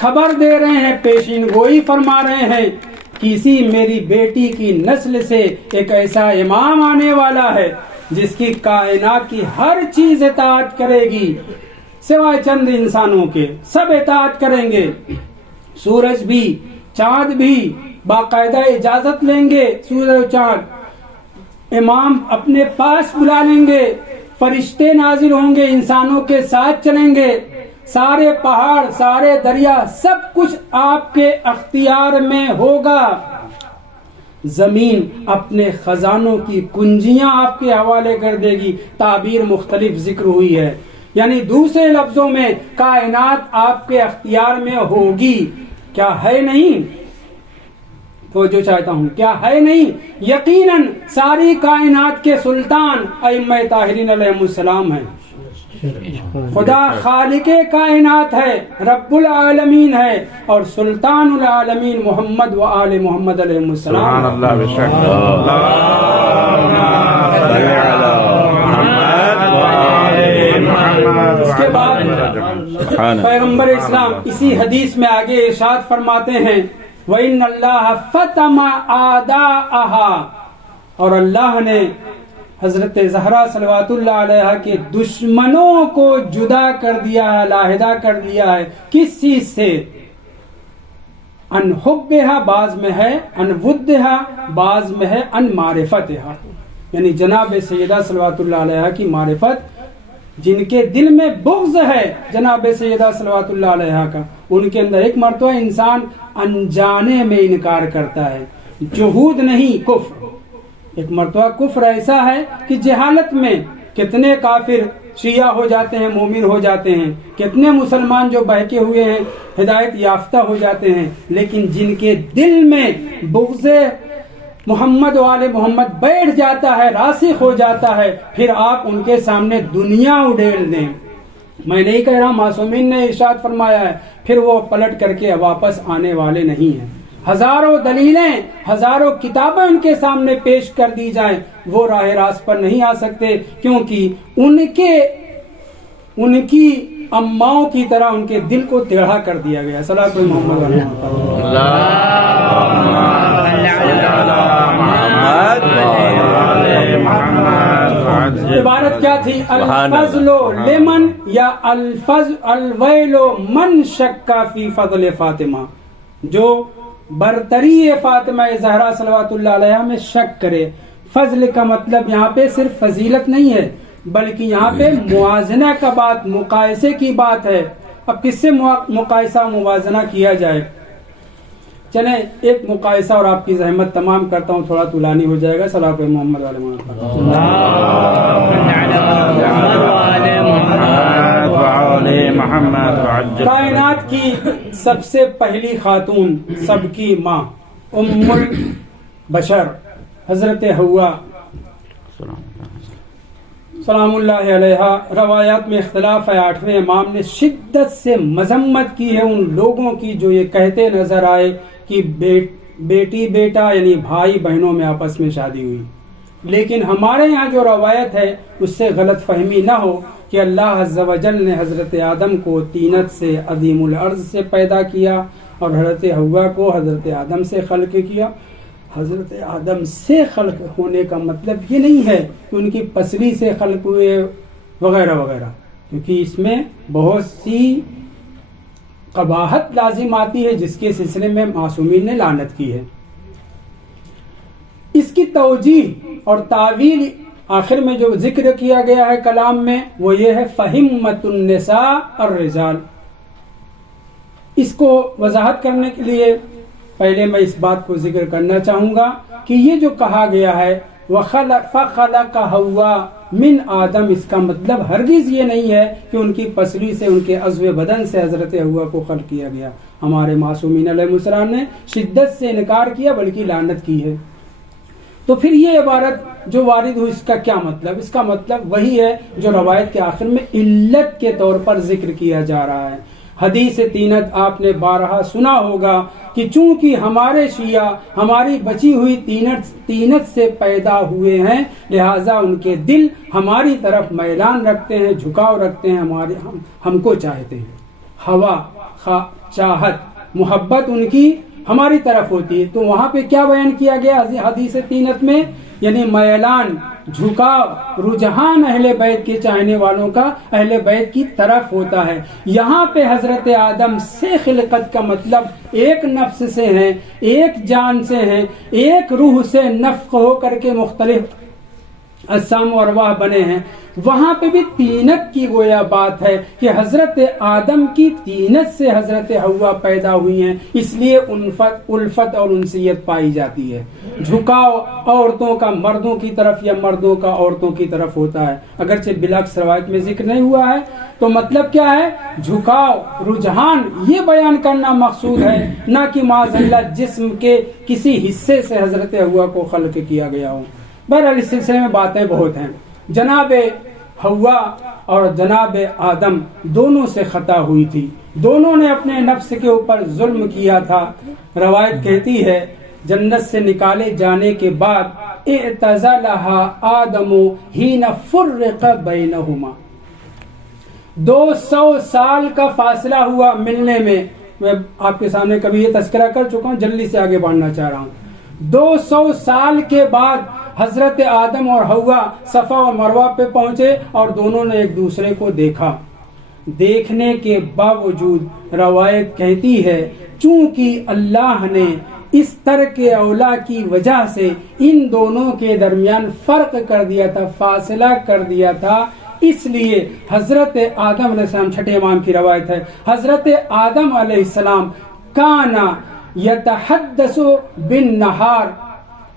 خبر دے رہے ہیں, پیشین گوئی فرما رہے ہیں کہ اسی میری بیٹی کی نسل سے ایک ایسا امام آنے والا ہے جس کی کائنات کی ہر چیز اطاعت کرے گی سوائے چند انسانوں کے, سب اطاعت کریں گے. سورج بھی چاند بھی باقاعدہ اجازت لیں گے, سورج و چاند امام اپنے پاس بلا لیں گے, فرشتے نازل ہوں گے, انسانوں کے ساتھ چلیں گے, سارے پہاڑ سارے دریا سب کچھ آپ کے اختیار میں ہوگا. زمین اپنے خزانوں کی کنجیاں آپ کے حوالے کر دے گی. تعبیر مختلف ذکر ہوئی ہے, یعنی دوسرے لفظوں میں کائنات آپ کے اختیار میں ہوگی. کیا ہے نہیں؟ تو جو چاہتا ہوں, کیا ہے نہیں؟ یقیناً ساری کائنات کے سلطان ائمہ طاہرین علیہم السلام ہیں. خدا خالق کائنات ہے, رب العالمین ہے, اور سلطان العالمین محمد و آل محمد علیہ السلام. اس کے بعد پیغمبر اسلام اسی حدیث میں آگے ارشاد فرماتے ہیں وَإِنَّ اللَّهَ فَتَمَ آدَاءَهَا, اور اللہ نے حضرت زہرا صلوات اللہ علیہا کے دشمنوں کو جدا کر دیا ہے, علیحدہ کر دیا ہے. کس چیز سے؟ ان حبھا بعض میں ہے, ان ودھا بعض میں ہے, ان معرفتھا, یعنی جناب سیدہ صلوات اللہ علیہا کی معرفت جن کے دل میں بغض ہے جناب سیدہ صلوات اللہ علیہا کا، ان کے اندر ایک مرتبہ انسان انجانے میں انکار کرتا ہے، جہود نہیں کفر۔ ایک مرتبہ کفر ایسا ہے کہ جہالت میں کتنے کافر شیعہ ہو جاتے ہیں، مومن ہو جاتے ہیں، کتنے مسلمان جو بہکے ہوئے ہیں ہدایت یافتہ ہو جاتے ہیں، لیکن جن کے دل میں بغض محمد والے محمد بیٹھ جاتا ہے، راسخ ہو جاتا ہے، پھر آپ ان کے سامنے دنیا اڈیل دیں۔ میں نہیں کہہ رہا، معصومین نے ارشاد فرمایا ہے، پھر وہ پلٹ کر کے واپس آنے والے نہیں ہیں۔ ہزاروں دلیلیں، ہزاروں کتابیں ان کے سامنے پیش کر دی جائیں، وہ راہ راست پر نہیں آ سکتے، کیونکہ ان کی اماؤں کی طرح ان کے دل کو ٹیڑھا کر دیا گیا۔ صلاۃ محمد علیہ عبارت کیا تھی؟ الفضل لمن یا الویل من شک فی فضل فاطمہ، جو برتری فاطمہ زہرا صلوات اللہ علیہا میں شک کرے۔ فضل کا مطلب یہاں پہ صرف فضیلت نہیں ہے، بلکہ یہاں پہ موازنہ کا بات، مقایسے کی بات ہے۔ اب کس سے مقایسہ موازنہ کیا جائے؟ چلیں ایک مقایسہ اور آپ کی زحمت تمام کرتا ہوں، تھوڑا طولانی ہو جائے گا۔ صلی محمد علیہ محمد۔ کائنات کی سب سے پہلی خاتون، سب کی ماں، ام البشر حضرت حوا سلام اللہ علیہا۔ روایات میں اختلاف ہے، 8ویں امام نے شدت سے مذمت کی ہے ان لوگوں کی جو یہ کہتے نظر آئے کہ بیٹی بیٹا یعنی بھائی بہنوں میں آپس میں شادی ہوئی، لیکن ہمارے یہاں جو روایت ہے اس سے غلط فہمی نہ ہو کہ اللہ عز و جل نے حضرت آدم کو طینت سے عظیم الارض سے پیدا کیا اور حضرت حوا کو حضرت آدم سے خلق کیا۔ حضرت آدم سے خلق ہونے کا مطلب یہ نہیں ہے کہ ان کی پسلی سے خلق ہوئے وغیرہ وغیرہ، کیونکہ اس میں بہت سی قباحت لازم آتی ہے جس کے سلسلے میں معصومین نے لعنت کی ہے۔ اس کی توجیہ اور تعویل آخر میں جو ذکر کیا گیا ہے کلام میں وہ یہ ہے فہمت النساء الرجال۔ اس کو وضاحت کرنے کے لیے پہلے میں اس بات کو ذکر کرنا چاہوں گا کہ یہ جو کہا گیا ہے فَخَلَقَ حَوَّا مِنْ آدم، اس کا مطلب ہرگز یہ نہیں ہے کہ ان کی پسلی سے، ان کے عضو بدن سے حضرت حوا کو خلق کیا گیا۔ ہمارے معصومین علیہ السلام نے شدت سے انکار کیا بلکہ لعنت کی ہے۔ تو پھر یہ عبارت جو وارد ہوئی اس کا کیا مطلب؟ اس کا مطلب وہی ہے جو روایت کے آخر میں علت کے طور پر ذکر کیا جا رہا ہے۔ حدیث طینت آپ نے بارہا سنا ہوگا کہ چونکہ ہمارے شیعہ ہماری بچی ہوئی طینت سے پیدا ہوئے ہیں، لہٰذا ان کے دل ہماری طرف میلان رکھتے ہیں، جھکاؤ رکھتے ہیں، ہم کو چاہتے ہیں۔ ہوا، چاہت، محبت ان کی ہماری طرف ہوتی ہے۔ تو وہاں پہ کیا بیان کیا گیا حدیث طینت میں؟ یعنی میلان، جھکاؤ، رجحان اہل بیت کے چاہنے والوں کا اہل بیت کی طرف ہوتا ہے۔ یہاں پہ حضرت آدم سے خلقت کا مطلب ایک نفس سے ہیں، ایک جان سے ہیں، ایک روح سے نفخ ہو کر کے مختلف اجسام و ارواح بنے ہیں۔ وہاں پہ بھی طینت کی گویا بات ہے کہ حضرت آدم کی طینت سے حضرت حوا پیدا ہوئی ہیں، اس لیے الفت اور انسیت پائی جاتی ہے۔ جھکاؤ عورتوں کا مردوں کی طرف یا مردوں کا عورتوں کی طرف ہوتا ہے، اگرچہ بالعکس روایت میں ذکر نہیں ہوا ہے۔ تو مطلب کیا ہے؟ جھکاؤ، رجحان، یہ بیان کرنا مقصود ہے، نہ کہ معاذ اللہ جسم کے کسی حصے سے حضرت حوا کو خلق کیا گیا ہو۔ بہرحال اس سلسلے میں باتیں بہت ہیں۔ جناب حوا اور جناب آدم دونوں سے خطا ہوئی تھی، دونوں نے اپنے نفس کے اوپر ظلم کیا تھا۔ روایت کہتی ہے جنت سے نکالے جانے کے بعد اعتزلھا آدم حین فرق بینہما، 200 سال کا فاصلہ ہوا ملنے میں۔ میں آپ کے سامنے کبھی یہ تذکرہ کر چکا ہوں، جلدی سے آگے بڑھنا چاہ رہا ہوں۔ 200 سال کے بعد حضرت آدم اور حوا صفا و مروہ پہ پہنچے اور دونوں نے ایک دوسرے کو دیکھا۔ دیکھنے کے باوجود روایت کہتی ہے چونکہ اللہ نے اس ترک اولا کی وجہ سے ان دونوں کے درمیان فرق کر دیا تھا، فاصلہ کر دیا تھا، اس لیے حضرت آدم علیہ السلام، چھٹے امام کی روایت ہے، حضرت آدم علیہ السلام کانا یتحدث بالنہار،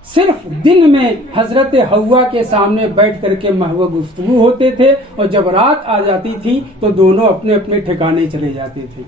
صرف دن میں حضرت حوا کے سامنے بیٹھ کر کے محو گفتگو ہوتے تھے، اور جب رات آ جاتی تھی تو دونوں اپنے اپنے ٹھکانے چلے جاتے تھے۔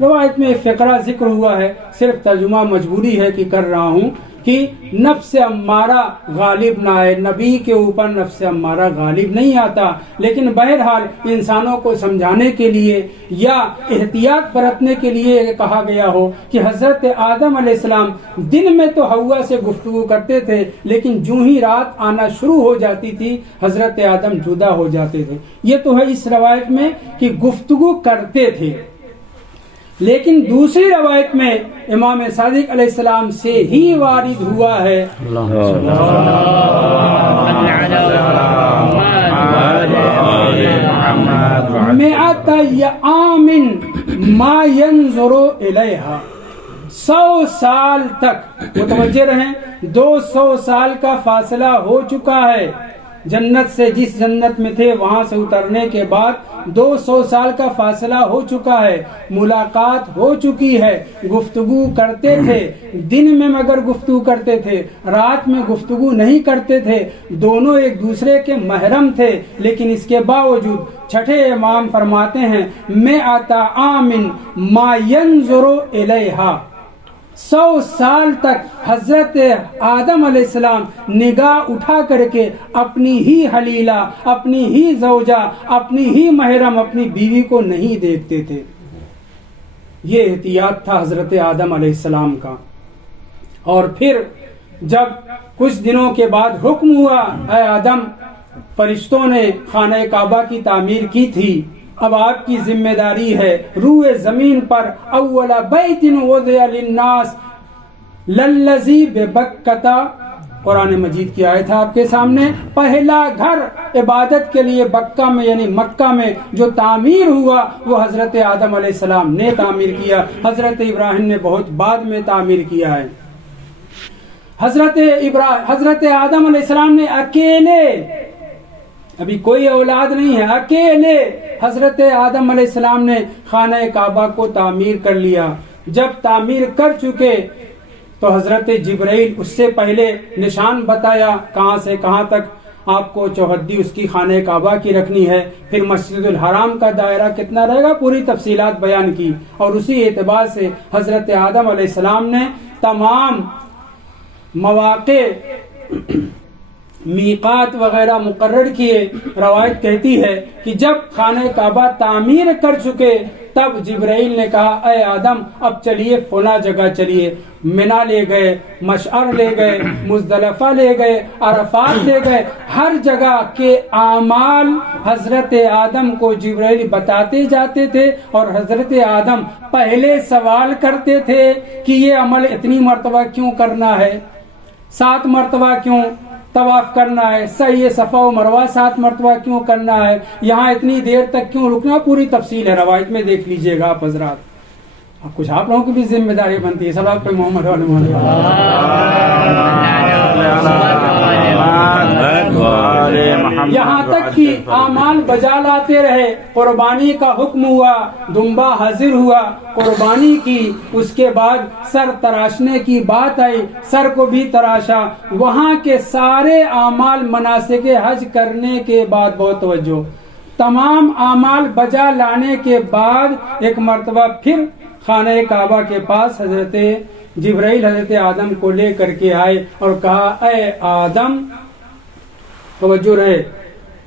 روایت میں ایک فقرہ ذکر ہوا ہے، صرف ترجمہ مجبوری ہے کہ کر رہا ہوں، کہ نفس امارہ غالب نہ آئے، نبی کے اوپر نفس امارہ غالب نہیں آتا، لیکن بہرحال انسانوں کو سمجھانے کے لیے یا احتیاط برتنے کے لیے کہا گیا ہو کہ حضرت آدم علیہ السلام دن میں تو حوا سے گفتگو کرتے تھے، لیکن جو ہی رات آنا شروع ہو جاتی تھی حضرت آدم جدا ہو جاتے تھے۔ یہ تو ہے اس روایت میں کہ گفتگو کرتے تھے، لیکن دوسری روایت میں امام صادق علیہ السلام سے ہی وارد ہوا ہے مئات عام ما ينظر الیہا، 100 سال تک، متوجہ رہیں 200 سال کا فاصلہ ہو چکا ہے جنت سے، جس جنت میں تھے وہاں سے اترنے کے بعد 200 سال کا فاصلہ ہو چکا ہے، ملاقات ہو چکی ہے، گفتگو کرتے تھے، دن میں مگر گفتگو کرتے تھے، رات میں گفتگو نہیں کرتے تھے، دونوں ایک دوسرے کے محرم تھے، لیکن اس کے باوجود چھٹے امام فرماتے ہیں مئات عام ما ينظر الیہا، 100 سال تک حضرت آدم علیہ السلام نگاہ اٹھا کر کے اپنی ہی حلیلہ، اپنی ہی زوجہ، اپنی ہی محرم، اپنی بیوی کو نہیں دیکھتے تھے۔ یہ احتیاط تھا حضرت آدم علیہ السلام کا۔ اور پھر جب کچھ دنوں کے بعد حکم ہوا، اے آدم، فرشتوں نے خانہ کعبہ کی تعمیر کی تھی، اب آپ کی ذمہ داری ہے روئے زمین پر اول بیت وضع للناس للذی ببکۃ، قرآن مجید کی آیت ہے آپ کے سامنے، پہلا گھر عبادت کے لیے بکہ میں یعنی مکہ میں جو تعمیر ہوا وہ حضرت آدم علیہ السلام نے تعمیر کیا، حضرت ابراہیم نے بہت بعد میں تعمیر کیا ہے۔ حضرت آدم علیہ السلام نے اکیلے، ابھی کوئی اولاد نہیں ہے، اکیلے حضرت آدم علیہ السلام نے خانہ کعبہ کو تعمیر کر لیا۔ جب تعمیر کر چکے تو حضرت جبرائیل اس سے پہلے نشان بتایا کہاں سے کہاں تک آپ کو چوہدی اس کی خانہ کعبہ کی رکھنی ہے، پھر مسجد الحرام کا دائرہ کتنا رہے گا، پوری تفصیلات بیان کی، اور اسی اعتبار سے حضرت آدم علیہ السلام نے تمام مواقع، میقات وغیرہ مقرر کیے۔ روایت کہتی ہے کہ جب خانہ کعبہ تعمیر کر چکے تب جبرائیل نے کہا اے آدم اب چلیے فلاں جگہ چلیے، منا لے گئے، مشعر لے گئے، مزدلفہ لے گئے، عرفات لے گئے، ہر جگہ کے اعمال حضرت آدم کو جبرائیل بتاتے جاتے تھے، اور حضرت آدم پہلے سوال کرتے تھے کہ یہ عمل اتنی مرتبہ کیوں کرنا ہے، 7 مرتبہ کیوں طواف کرنا ہے، سعی صفا و مروہ 7 مرتبہ کیوں کرنا ہے، یہاں اتنی دیر تک کیوں رکنا، پوری تفصیل ہے، روایت میں دیکھ لیجئے گا آپ حضرات۔ کچھ آپ لوگوں کی بھی ذمہ داری بنتی ہے، سب آپ پہ محمد علیہ یہاں تک کہ اعمال بجا لاتے رہے، قربانی کا حکم ہوا، دمبا حاضر ہوا، قربانی کی، اس کے بعد سر تراشنے کی بات آئی، سر کو بھی تراشا، وہاں کے سارے اعمال مناسک حج کرنے کے بعد، بہت توجہ، تمام اعمال بجا لانے کے بعد ایک مرتبہ پھر خانہ کعبہ کے پاس حضرت جبرائیل حضرت آدم کو لے کر کے آئے اور کہا اے آدم، توجہ رہے،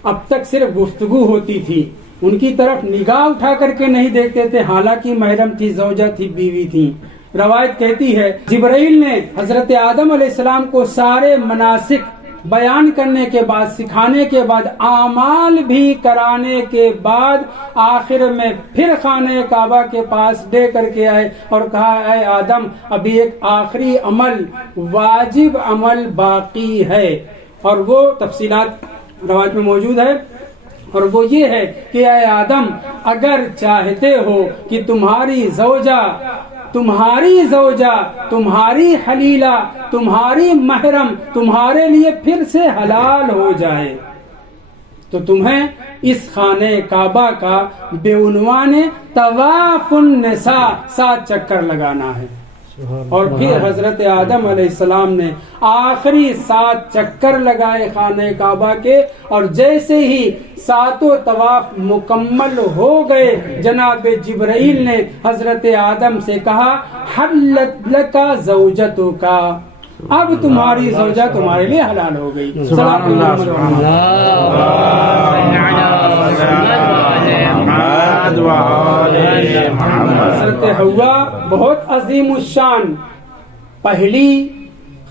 اب تک صرف گفتگو ہوتی تھی، ان کی طرف نگاہ اٹھا کر کے نہیں دیکھتے تھے، حالانکہ محرم تھی، زوجہ تھی، بیوی تھی۔ روایت کہتی ہے جبرائیل نے حضرت آدم علیہ السلام کو سارے مناسک بیان کرنے کے بعد، سکھانے کے بعد، اعمال بھی کرانے کے بعد، آخر میں پھر خانہ کعبہ کے پاس لے کر کے آئے اور کہا اے آدم، ابھی ایک آخری عمل، واجب عمل باقی ہے، اور وہ تفصیلات روایت میں موجود ہے، اور وہ یہ ہے کہ اے آدم، اگر چاہتے ہو کہ تمہاری زوجہ، تمہاری حلیلہ، تمہاری محرم تمہارے لیے پھر سے حلال ہو جائے، تو تمہیں اس خانہ کعبہ کا بے عنوان طواف النساء 7 چکر لگانا ہے. اور پھر حضرت آدم علیہ السلام نے آخری 7 چکر لگائے خانہ کعبہ کے، اور جیسے ہی 7 طواف مکمل ہو گئے جناب جبرائیل نے حضرت آدم سے کہا حلت لکا زوجتک، اب تمہاری زوجہ تمہارے لیے حلال ہو گئی. سبحان اللہ سبحان حضرت حوا بہت عظیم الشان پہلی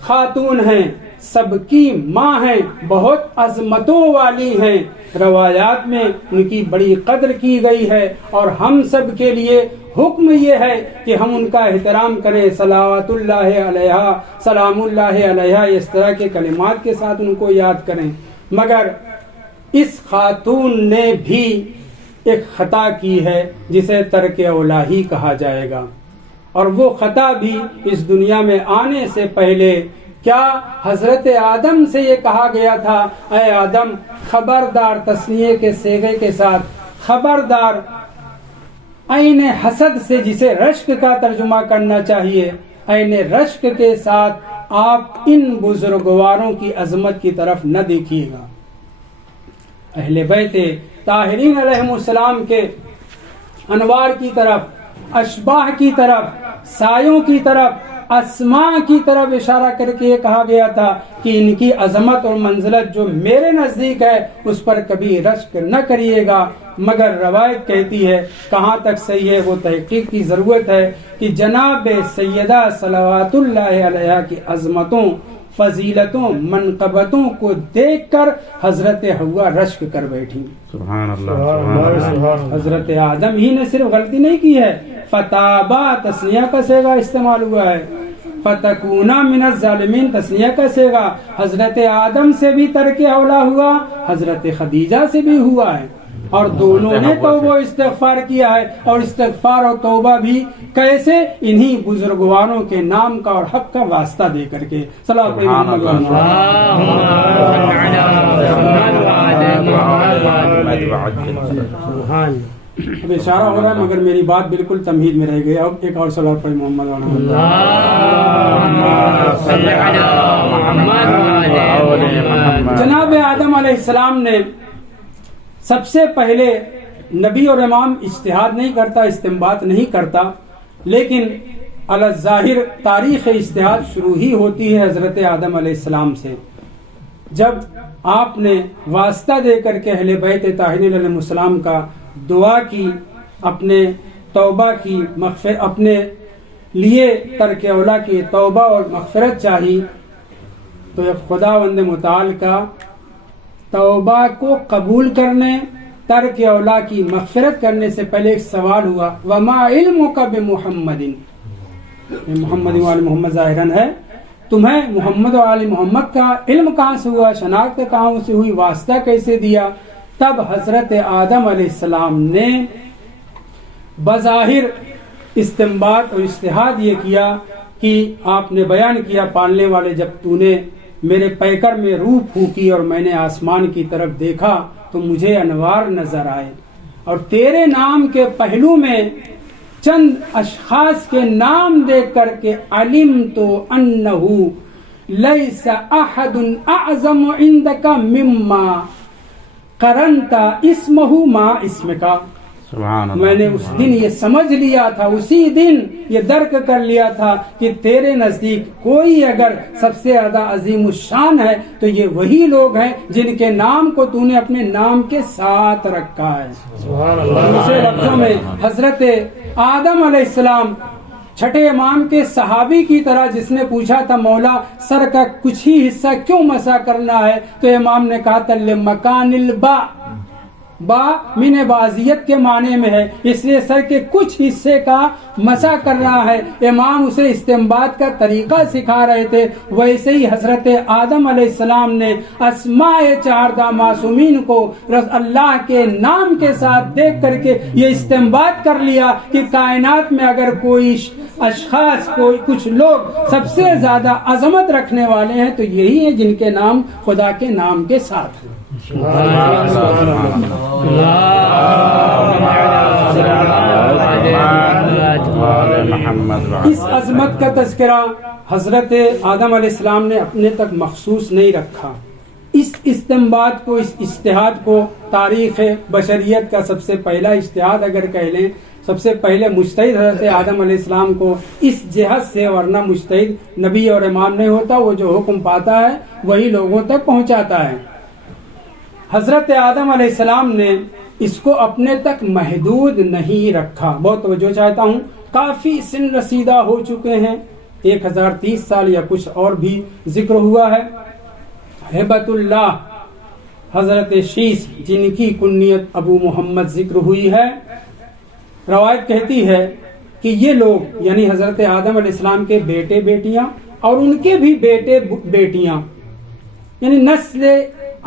خاتون ہیں، سب کی ماں ہیں، بہت عظمتوں والی ہیں. روایات میں ان کی بڑی قدر کی گئی ہے، اور ہم سب کے لیے حکم یہ ہے کہ ہم ان کا احترام کریں. صلوات اللہ علیہ، سلام اللہ علیہ، اس طرح کے کلمات کے ساتھ ان کو یاد کریں. مگر اس خاتون نے بھی ایک خطا کی ہے جسے ترک اولا ہی کہا جائے گا، اور وہ خطا بھی اس دنیا میں آنے سے پہلے کیا حضرت آدم سے یہ کہا گیا تھا اے آدم خبردار، تثنیے کے صیغے کے ساتھ خبردار، عین حسد سے جسے رشک کا ترجمہ کرنا چاہیے، عین رشک کے ساتھ آپ ان بزرگواروں کی عظمت کی طرف نہ دیکھیے گا. اہل بیت طاہرین علیہم السلام کے انوار کی طرف، اشباح کی طرف، سایوں کی طرف، اسماء کی طرف اشارہ کر کے یہ کہا گیا تھا کہ ان کی عظمت اور منزلت جو میرے نزدیک ہے اس پر کبھی رشک نہ کریے گا. مگر روایت کہتی ہے، کہاں تک صحیح ہے وہ تحقیق کی ضرورت ہے، کہ جناب سیدہ صلوات اللہ علیہ کی عظمتوں، فضیلتوں، منقبتوں کو دیکھ کر حضرت حوا رشک کر بیٹھی. سبحان اللہ. حضرت آدم ہی نے صرف غلطی نہیں کی ہے، فتابا تسنیہ کا صیغہ استعمال ہوا ہے، فتکونا من الظالمین تسنیہ کا صیغہ حضرت آدم سے بھی ترک اولا ہوا، حضرت خدیجہ سے بھی ہوا ہے، اور دونوں نے توبہ و استغفار کیا ہے. اور استغفار اور توبہ بھی کیسے؟ انہی بزرگواروں کے نام کا اور حق کا واسطہ دے کر کے. صلوات اب اشارہ ہو رہا ہے مگر میری بات بالکل تمہید میں رہ گئی. اب ایک اور صلوات پڑھی محمد. جناب آدم علیہ السلام نے سب سے پہلے، نبی اور امام اجتہاد نہیں کرتا، استنباط نہیں کرتا، لیکن علی الظاہر تاریخ اجتہاد شروع ہی ہوتی ہے حضرت آدم علیہ السلام سے. جب آپ نے واسطہ دے کر کے اہل بیت طاہرین علیہ السلام کا دعا کی، اپنے توبہ کی مغفرت، اپنے لیے ترک اولا کی توبہ اور مغفرت چاہی، تو خداوند متعال کا توبہ کو قبول کرنے، ترک اولا کی مغفرت کرنے سے پہلے ایک سوال ہوا، وما علمک بمحمد، محمد و آل محمد ظاہراً ہے، تمہیں محمد و آل محمد کا علم کہاں سے ہوا، شناخت کہاں سے ہوئی، واسطہ کیسے دیا؟ تب حضرت آدم علیہ السلام نے بظاہر استنباط اور اجتہاد یہ کیا کہ آپ نے بیان کیا، پالنے والے جب تو نے میرے پیکر میں روح پھونکی اور میں نے آسمان کی طرف دیکھا تو مجھے انوار نظر آئے، اور تیرے نام کے پہلو میں چند اشخاص کے نام دیکھ کر کے علمت انہ لیس احد اعظم عندک مما قرنت اسمہ ما اسمک. میں نے اس دن یہ سمجھ لیا تھا، اسی دن یہ درک کر لیا تھا کہ تیرے نزدیک کوئی اگر سب سے زیادہ عظیم الشان ہے تو یہ وہی لوگ ہیں جن کے نام کو تو نے اپنے نام کے ساتھ رکھا ہے. دوسرے لفظوں میں حضرت آدم علیہ السلام چھٹے امام کے صحابی کی طرح، جس نے پوچھا تھا مولا سر کا کچھ ہی حصہ کیوں مسح کرنا ہے، تو امام نے کہا تھا لمکان البا، با من بازیت کے معنی میں ہے، اس لیے سر کے کچھ حصے کا مسح کر رہا ہے. امام اسے استنباط کا طریقہ سکھا رہے تھے. ویسے ہی حضرت آدم علیہ السلام نے اسماء 14 معصومین کو اللہ کے نام کے ساتھ دیکھ کر کے یہ استنباط کر لیا کہ کائنات میں اگر کوئی اشخاص، کوئی کچھ لوگ سب سے زیادہ عظمت رکھنے والے ہیں تو یہی ہیں جن کے نام خدا کے نام کے ساتھ ہیں. اس عظمت کا تذکرہ حضرت آدم علیہ السلام نے اپنے تک مخصوص نہیں رکھا. اس استنباط کو، اس اجتہاد کو تاریخ بشریت کا سب سے پہلا اجتہاد اگر کہہ لیں، سب سے پہلے مجتہد حضرت آدم علیہ السلام کو اس جہت سے، ورنہ مجتہد نبی اور امام نہیں ہوتا، وہ جو حکم پاتا ہے وہی لوگوں تک پہنچاتا ہے. حضرت آدم علیہ السلام نے اس کو اپنے تک محدود نہیں رکھا. بہت توجہ چاہتا ہوں، کافی سن رسیدہ ہو چکے ہیں، 1030 سال یا کچھ اور بھی ذکر ہوا ہے. ہیبت اللہ حضرت شیس، جن کی کنیت ابو محمد ذکر ہوئی ہے، روایت کہتی ہے کہ یہ لوگ یعنی حضرت آدم علیہ السلام کے بیٹے بیٹیاں اور ان کے بھی بیٹے بیٹیاں، یعنی نسل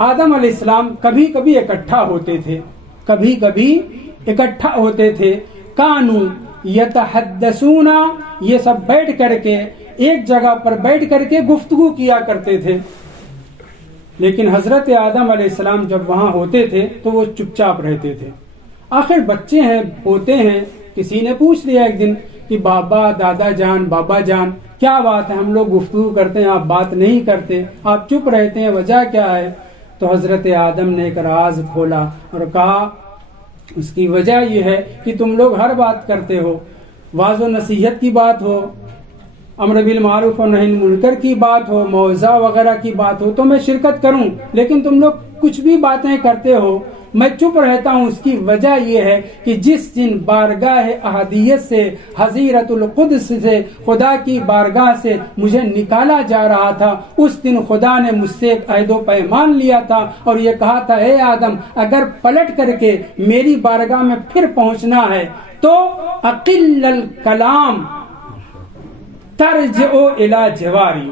آدم علیہ السلام کبھی کبھی اکٹھا ہوتے تھے. کانو یتحدثون، یہ سب بیٹھ کر کے ایک جگہ پر بیٹھ کر کے گفتگو کیا کرتے تھے. لیکن حضرت آدم علیہ السلام جب وہاں ہوتے تھے تو وہ چپ چاپ رہتے تھے. آخر بچے ہیں، پوتے ہیں، کسی نے پوچھ لیا ایک دن کہ بابا، دادا جان، بابا جان، کیا بات ہے، ہم لوگ گفتگو کرتے ہیں، آپ بات نہیں کرتے، آپ چپ رہتے ہیں، وجہ کیا ہے؟ تو حضرت آدم نے ایک راز کھولا اور کہا اس کی وجہ یہ ہے کہ تم لوگ ہر بات کرتے ہو، واعظ و نصیحت کی بات ہو، امر بالمعروف اور نہی عن المنکر کی بات ہو، موعظہ وغیرہ کی بات ہو تو میں شرکت کروں، لیکن تم لوگ کچھ بھی باتیں کرتے ہو میں چپ رہتا ہوں. اس کی وجہ یہ ہے کہ جس دن بارگاہ احدیت سے، حضیرت القدس سے، خدا کی بارگاہ سے مجھے نکالا جا رہا تھا، اس دن خدا نے مجھ سے ایک عہد و پیمان لیا تھا اور یہ کہا تھا اے آدم، اگر پلٹ کر کے میری بارگاہ میں پھر پہنچنا ہے تو اقل الکلام ترجع الی جواری،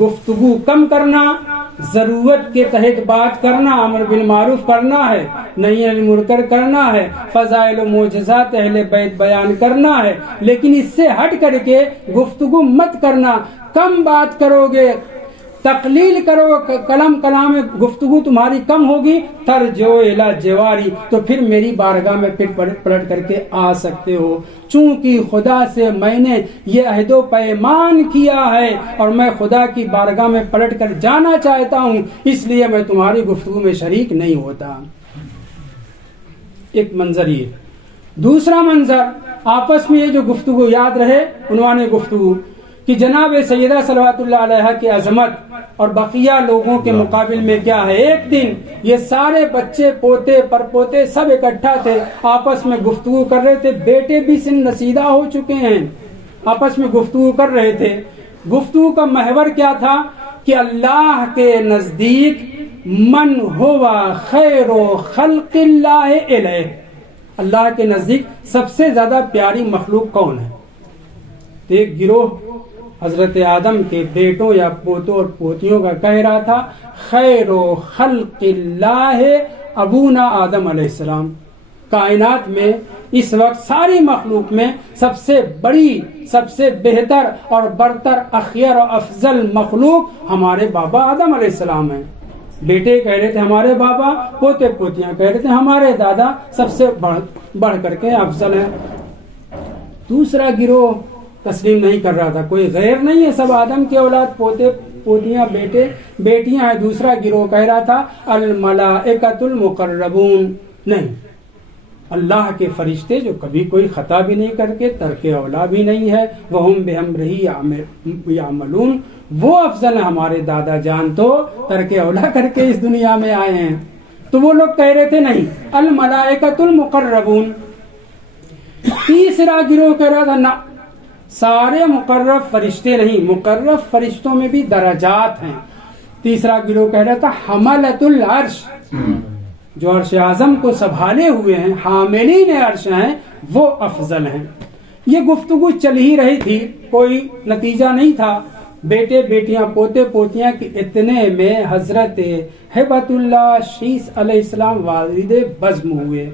گفتگو کم کرنا، ضرورت کے تحت بات کرنا، امر بالمعروف کرنا ہے، نہی عن المنکر کرنا ہے، فضائل و معجزات اہل بیت بیان کرنا ہے، لیکن اس سے ہٹ کر کے گفتگو مت کرنا. کم بات کرو گے، تقلیل کرو، کلام گفتگو تمہاری کم ہوگی، ترجع الی جواری، تو پھر میری بارگاہ میں پھر پلٹ کر کے آ سکتے ہو. چونکہ خدا سے میں نے یہ عہد و پیمان کیا ہے اور میں خدا کی بارگاہ میں پلٹ کر جانا چاہتا ہوں، اس لیے میں تمہاری گفتگو میں شریک نہیں ہوتا. ایک منظر یہ. دوسرا منظر، آپس میں یہ جو گفتگو یاد رہے، عنوان گفتگو کہ جناب سیدہ صلوات اللہ علیہ کی عظمت اور بقیہ لوگوں کے مقابل میں کیا ہے. ایک دن یہ سارے بچے، پوتے، پرپوتے سب اکٹھا تھے، آپس میں گفتگو کر رہے تھے، بیٹے بھی سن رسیدہ ہو چکے ہیں، آپس میں گفتگو کر رہے تھے. گفتگو کا محور کیا تھا کہ اللہ کے نزدیک من ہوا خیر خلق اللہ الیہ، اللہ کے نزدیک سب سے زیادہ پیاری مخلوق کون ہے؟ ایک گروہ حضرت آدم کے بیٹوں یا پوتوں اور پوتیوں کا کہہ رہا تھا خیر و خلق اللہ ابونا آدم علیہ السلام. کائنات میں اس وقت ساری مخلوق میں سب سے بڑی، سب سے بہتر اور برتر، اخیر و افضل مخلوق ہمارے بابا آدم علیہ السلام ہیں. بیٹے کہہ رہے تھے ہمارے بابا، پوتے پوتیاں کہہ رہے تھے ہمارے دادا سب سے بڑھ کر کے افضل ہیں. دوسرا گروہ تسلیم نہیں کر رہا تھا، کوئی غیر نہیں ہے، سب آدم کے اولاد، پوتے پوتیاں، بیٹے بیٹیاں ہیں. دوسرا گروہ کہہ رہا تھا الملائکۃ المقربون، نہیں، اللہ کے فرشتے جو کبھی کوئی خطا بھی نہیں کر کے ترک اولا بھی نہیں ہے، وہم بامرہ یعملون، وہ افضل ہے. ہمارے دادا جان تو ترک اولا کر کے اس دنیا میں آئے ہیں. تو وہ لوگ کہہ رہے تھے نہیں، الملائکۃ المقربون. تیسرا گروہ کہہ رہا تھا نہ، سارے مقرب فرشتے نہیں، مقرب فرشتوں میں بھی درجات ہیں. تیسرا گروہ کہہ رہا تھا حملۃ العرش، جو عرش اعظم کو سنبھالے ہوئے ہیں، حاملین عرش ہیں، وہ افضل ہیں. یہ گفتگو چل ہی رہی تھی، کوئی نتیجہ نہیں تھا. بیٹے بیٹیاں، پوتے پوتیاں کے اتنے میں حضرت ہیبت اللہ شیس علیہ السلام والد بزم ہوئے.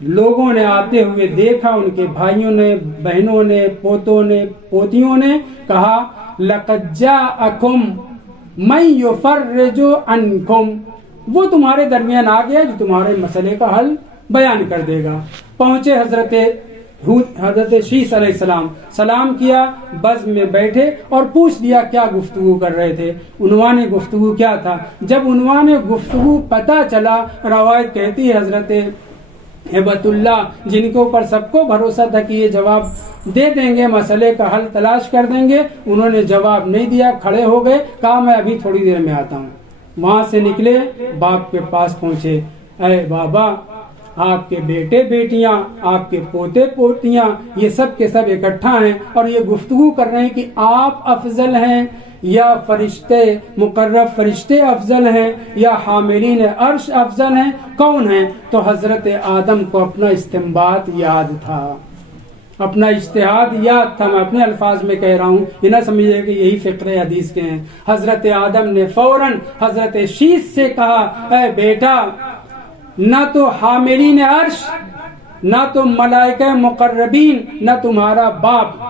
لوگوں نے آتے ہوئے دیکھا، ان کے بھائیوں نے، بہنوں نے، پوتوں نے، پوتیوں نے کہا لقد جاءکم من یفرج عنکم، وہ تمہارے درمیان آ گیا جو تمہارے مسئلے کا حل بیان کر دے گا۔ پہنچے حضرت شیس علیہ السلام، سلام کیا، بزم میں بیٹھے اور پوچھ لیا کیا گفتگو کر رہے تھے، عنوان گفتگو کیا تھا۔ جب عنوان گفتگو پتہ چلا، روایت کہتی ہے حضرت ہبت اللہ جن کے اوپر سب کو بھروسہ تھا کہ یہ جواب دے دیں گے، مسئلے کا حل تلاش کر دیں گے، انہوں نے جواب نہیں دیا، کھڑے ہو گئے، کہا میں ابھی تھوڑی دیر میں آتا ہوں۔ وہاں سے نکلے، باپ کے پاس پہنچے، اے بابا، آپ کے بیٹے بیٹیاں، آپ کے پوتے پوتیاں، یہ سب کے سب اکٹھا ہیں اور یہ گفتگو کر رہے ہیں کہ آپ افضل ہیں یا فرشتے، مقرب فرشتے افضل ہیں یا حاملین عرش افضل ہیں، کون ہیں؟ تو حضرت آدم کو اپنا استنباط یاد تھا، اپنا اجتہاد یاد تھا۔ میں اپنے الفاظ میں کہہ رہا ہوں، یہ نہ سمجھے کہ یہی فقرے حدیث کے ہیں۔ حضرت آدم نے فوراً حضرت شیس سے کہا، اے بیٹا، نہ تو حاملین عرش، نہ تو ملائکہ مقربین، نہ تمہارا باپ،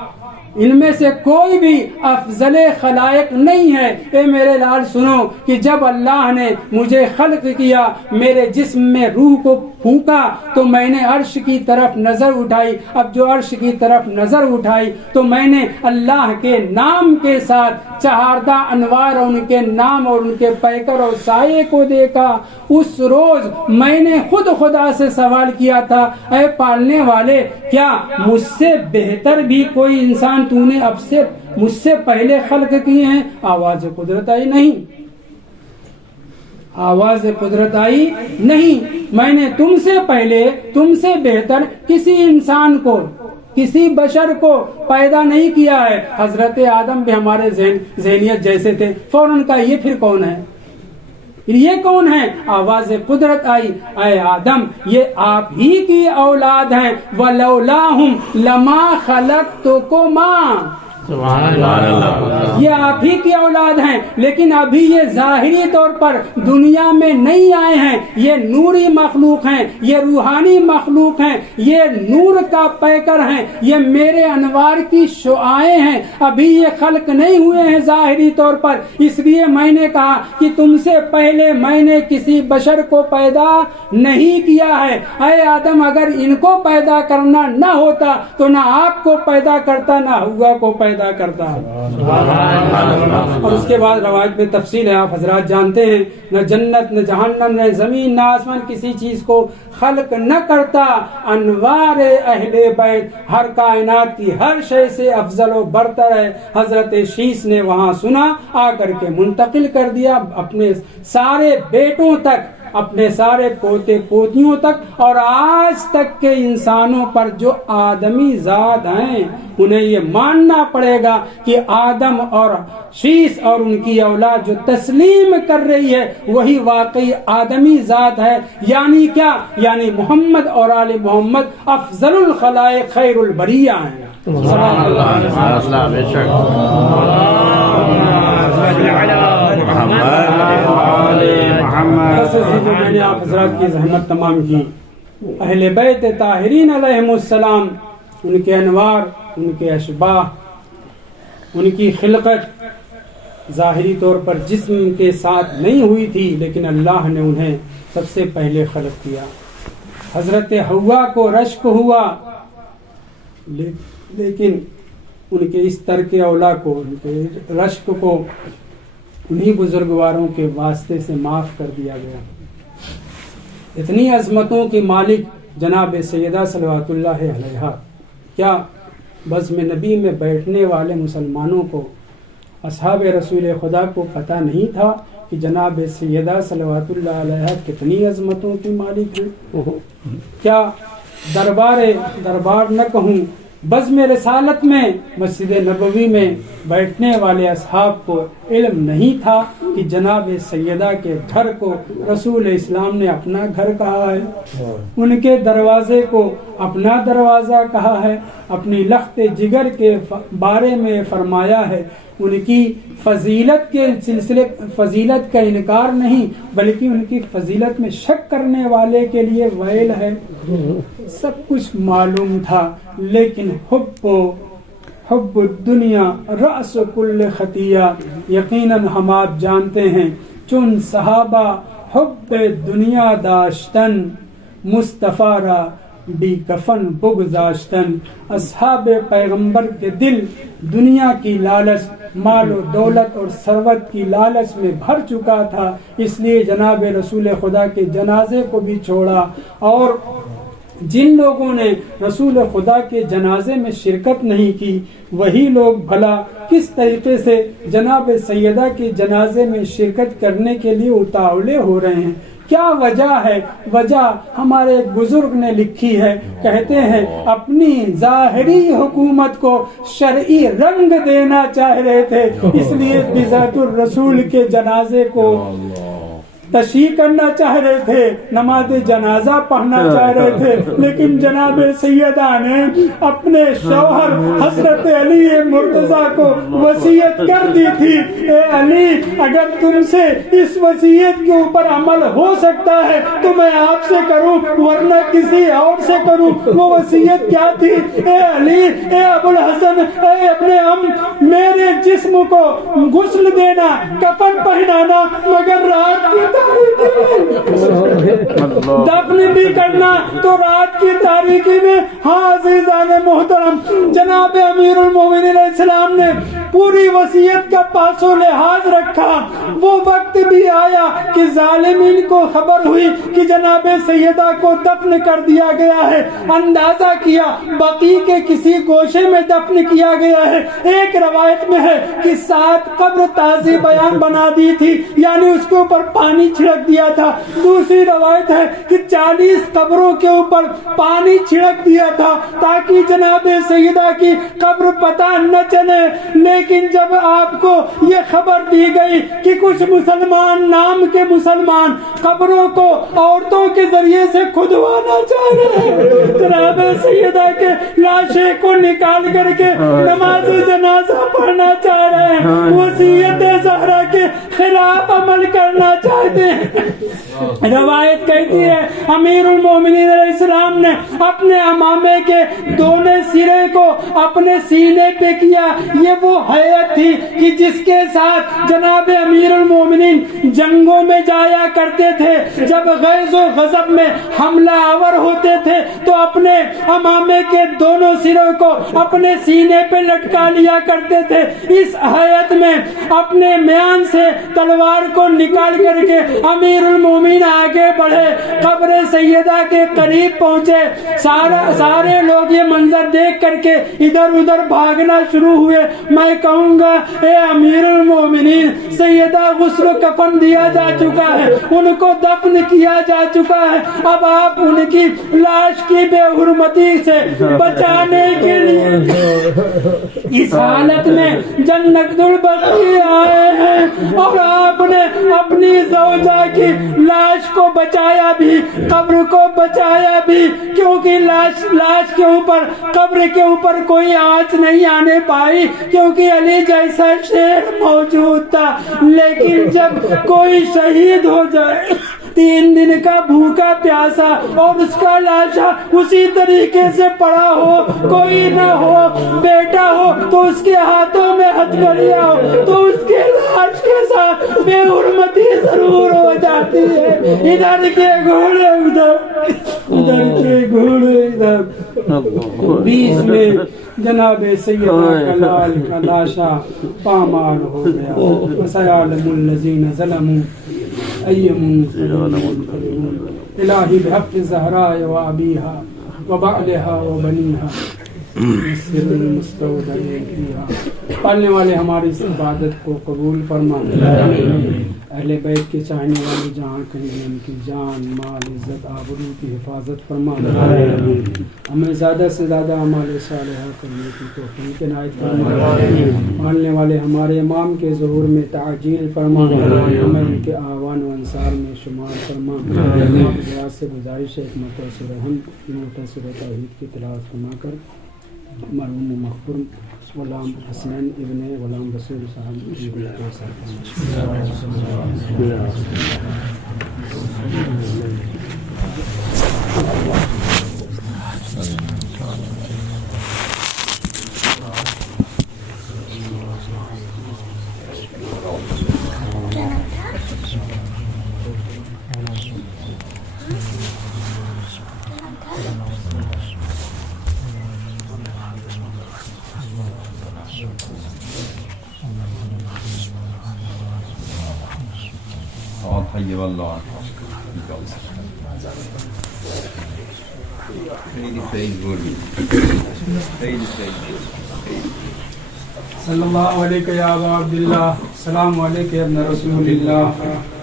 ان میں سے کوئی بھی افضل خلائق نہیں ہے۔ اے میرے لال سنو کہ جب اللہ نے مجھے خلق کیا، میرے جسم میں روح کو پھونکا تو میں نے عرش کی طرف نظر اٹھائی۔ اب جو عرش کی طرف نظر اٹھائی تو میں نے اللہ کے نام کے ساتھ چہاردہ انوار اور ان کے نام اور ان کے پیکر اور سائے کو دیکھا۔ اس روز میں نے خود خدا سے سوال کیا تھا، اے پالنے والے، کیا مجھ سے بہتر بھی کوئی انسان تو نے اب سے مجھ سے پہلے خلق کیے ہیں؟ آواز قدرت آئی نہیں، آواز قدرت آئی نہیں۔ میں نے تم سے پہلے، تم سے بہتر کسی انسان کو، کسی بشر کو پیدا نہیں کیا ہے۔ حضرت آدم بھی ہمارے ذہنیت جیسے تھے، فوراً کہا یہ پھر کون ہے، یہ کون ہے؟ آواز قدرت آئی، اے آدم، یہ آپ ہی کی اولاد ہیں، وَلَوْلَاهُمْ لَمَا خَلَقْتُكُمَا، یہ آپ ہی کی اولاد ہیں، لیکن ابھی یہ ظاہری طور پر دنیا میں نہیں آئے ہیں، یہ نوری مخلوق ہیں، یہ روحانی مخلوق ہیں، یہ نور کا پیکر ہیں، یہ میرے انوار کی شعاعیں ہیں، ابھی یہ خلق نہیں ہوئے ہیں ظاہری طور پر۔ اس لیے میں نے کہا کہ تم سے پہلے میں نے کسی بشر کو پیدا نہیں کیا ہے۔ اے آدم، اگر ان کو پیدا کرنا نہ ہوتا تو نہ آپ کو پیدا کرتا، نہ ہوا کو پیدا کرتا۔ اور اس کے بعد روایت میں تفصیل ہے، آپ حضرات جانتے ہیں، نہ جنت نہ جہنم نہ زمین نہ آسمان کسی چیز کو خلق نہ کرتا، انوار اہل بیت ہر کائنات کی ہر شے سے افضل و برتر ہے۔ حضرت شیس نے وہاں سنا، آ کر کے منتقل کر دیا اپنے سارے بیٹوں تک، اپنے سارے پوتے پوتیوں تک، اور آج تک کے انسانوں پر جو آدمی ذات ہیں انہیں یہ ماننا پڑے گا کہ آدم اور شیس اور ان کی اولاد جو تسلیم کر رہی ہے وہی واقعی آدمی ذات ہے۔ یعنی کیا؟ یعنی محمد اور آل محمد افضل الخلائق خیر البریہ ہیں۔ میں نے آپ حضرات کی زحمت تمام کی۔ اہل بیت طاہرین علیہم السلام، ان کے انوار، ان کے اشباہ، ان کی خلقت ظاہری طور پر جسم کے ساتھ نہیں ہوئی تھی، لیکن اللہ نے انہیں سب سے پہلے خلق کیا۔ حضرت حوا کو رشک ہوا، لیکن ان کے اس ترک اولا کو، ان کے رشک کو انہی بزرگواروں کے واسطے سے معاف کر دیا گیا۔ اتنی عظمتوں کی مالک جناب سیدہ صلوات اللہ علیہا، کیا بزم نبی میں بیٹھنے والے مسلمانوں کو، اصحاب رسول خدا کو پتہ نہیں تھا کہ جناب سیدہ صلوات اللہ علیہا کتنی عظمتوں کی مالک ہیں؟ کیا دربار نہ کہوں، بزم رسالت میں مسجد نبوی میں بیٹھنے والے اصحاب کو علم نہیں تھا کہ جناب سیدہ کے گھر کو رسول اسلام نے اپنا گھر کہا ہے، ان کے دروازے کو اپنا دروازہ کہا ہے، اپنی لخت جگر کے بارے میں فرمایا ہے۔ ان کی فضیلت کے سلسلے، فضیلت کا انکار نہیں بلکہ ان کی فضیلت میں شک کرنے والے کے لیے ویل ہے۔ سب کچھ معلوم تھا، لیکن حب الدنیا رأس کل خطیہ، یقیناً ہم آپ جانتے ہیں چن صحابہ حب دنیا داشتن مصطفیٰ را بی کفن بگذاشتن. اصحاب پیغمبر کے دل دنیا کی لالچ، مال و دولت اور ثروت کی لالچ میں بھر چکا تھا، اس لیے جناب رسول خدا کے جنازے کو بھی چھوڑا. اور جن لوگوں نے رسول خدا کے جنازے میں شرکت نہیں کی وہی لوگ بھلا کس طریقے سے جناب سیدہ کے جنازے میں شرکت کرنے کے لیے اتاولے ہو رہے ہیں؟ کیا وجہ ہے؟ وجہ ہمارے ایک بزرگ نے لکھی ہے، کہتے ہیں اپنی ظاہری حکومت کو شرعی رنگ دینا چاہ رہے تھے، اس لیے بذات الرسول کے جنازے کو تشییع کرنا چاہ رہے تھے، نماز جنازہ پڑھنا چاہ رہے تھے، لیکن جناب سیدہ نے اپنے شوہر حضرت علی مرتضیٰ کو وصیت کر دی تھی، اے علی اگر تم سے اس وصیت کے اوپر عمل ہو سکتا ہے تو میں آپ سے کروں ورنہ کسی اور سے کروں. وہ وصیت کیا تھی؟ اے علی، اے ابو الحسن، اے ابن ام، میرے جسم کو غسل دینا، کفن پہنانا، مگر رات کی دفن بھی کرنا تو رات کی تاریکی میں. ہاں عزیزان محترم، جناب امیر المومنین علیہ السلام نے پوری وصیت کا پاس و لحاظ رکھا. وہ وقت بھی آیا کہ ظالمین کو خبر ہوئی کہ جناب سیدہ کو دفن کر دیا گیا ہے. اندازہ کیا بقیع کے کسی گوشے میں دفن کیا گیا ہے. ایک روایت میں ہے کہ 7 قبر تازی بیان بنا دی تھی، یعنی اس کے اوپر پانی چھڑک دیا تھا. دوسری روایت ہے کہ 40 قبروں کے اوپر پانی چھڑک دیا تھا تاکہ جناب سیدہ کی قبر پتہ نہ چلے. لیکن جب آپ کو یہ خبر دی گئی کہ کچھ مسلمان، نام کے مسلمان، قبروں کو عورتوں کے ذریعے سے کھدوانا چاہ رہے ہیں، جناب سیدہ کے لاشیں کو نکال کر کے نماز جنازہ پڑھنا چاہ رہے ہیں، وصیت زہرا کے خلاف عمل کرنا چاہتے ہیں. روایت کہتی ہے امیر المومنین علیہ السلام نے اپنے امامے کے دونوں سرے کو اپنے سینے پہ کیا. یہ وہ حیت تھی کہ جس کے ساتھ جناب امیر المومنین جنگوں میں جایا کرتے تھے. جب غیظ و غضب میں حملہ آور ہوتے تھے تو اپنے امامے کے دونوں سروں کو اپنے سینے پہ لٹکا لیا کرتے تھے. اس حیت میں اپنے میان سے تلوار کو نکال کر کے امیر المومنین آگے بڑھے، قبر سیدہ کے قریب پہنچے. سارے لوگ یہ منظر دیکھ کر کے ادھر ادھر بھاگنا شروع ہوئے. میں کہوں گا اے امیر المومنین، سیدہ غسل کفن دیا جا چکا ہے، ان کو دفن کیا جا چکا ہے، اب آپ ان کی لاش کی بے حرمتی سے بچانے کے لیے اس حالت میں جنت البقیع آئے ہیں اور آپ نے اپنی زوجہ کی لاش کو بچایا بھی، قبر کو بچایا بھی، کیونکہ لاش کے اوپر، قبر کے اوپر کوئی آنچ نہیں آنے پائی کیونکہ علی جیسا شیر موجود تھا. لیکن جب کوئی شہید ہو جائے، 3 دن کا بھوکا پیاسا اور اس کا لاشا اسی طریقے سے پڑا ہو، کوئی نہ ہو، بیٹا ہو تو اس کے ہاتھوں میں ہتھکڑیاں ہو تو اس کے لاش کے ساتھ بے حرمتی ضرور ہو جاتی ہے. ادھر کے گھوڑے ادھر، ادھر کے گھوڑے ادھر. بیچ میں جناب سیدہ کا لال کا لاشا پامال ہو گیا. وسيعلم الذين ظلموا أي منقلب الہی بحق الزہراء وابیہا وبعلہا وبنیہا السر المستودع فیہا. پالنے والے ہماری اس عبادت کو قبول فرما. اہل بیت کے چاہنے والے جہاں کہیں بھی ان کی جان، مال، عزت، آبرو کی حفاظت فرما. ہمیں زیادہ سے زیادہ اعمال صالحہ کرنے کی توفیق عنایت فرما. ماننے والے ہمارے امام کے ظہور میں تعجیل فرما. ہمیں ان کے اعوان و انصار میں شمار فرما. دعا سے گزارش ہے ایک مختصر رحم مختصر توحید کی تلاوت فرما کر مرحوم مغفور غلام حسنین ابن غلام رسول صاحب کی طيب الله صلی اللہ علیہ یا ابا عبداللہ، السلام علیکم ابن رسول اللہ،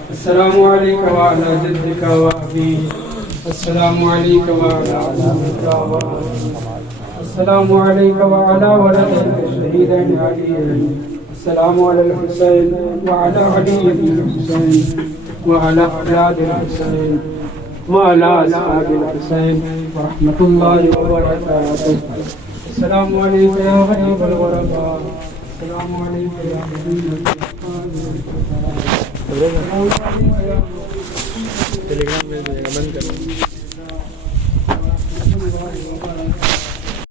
السلام علیکم وعلی جدک و ابیک، السلام علیکم وعلی عمک و السلام علیکم وعلی ولدک الشہیدین علی، السلام علی الحسین وعلی علی بن الحسین وعلی اولاد الحسین وعلی اصحاب الحسین ورحمۃ اللہ وبرکاتہ۔ السلام علیکم یا غریب الغرباء، السلام علیکم یا حبیب السلام علیکم یا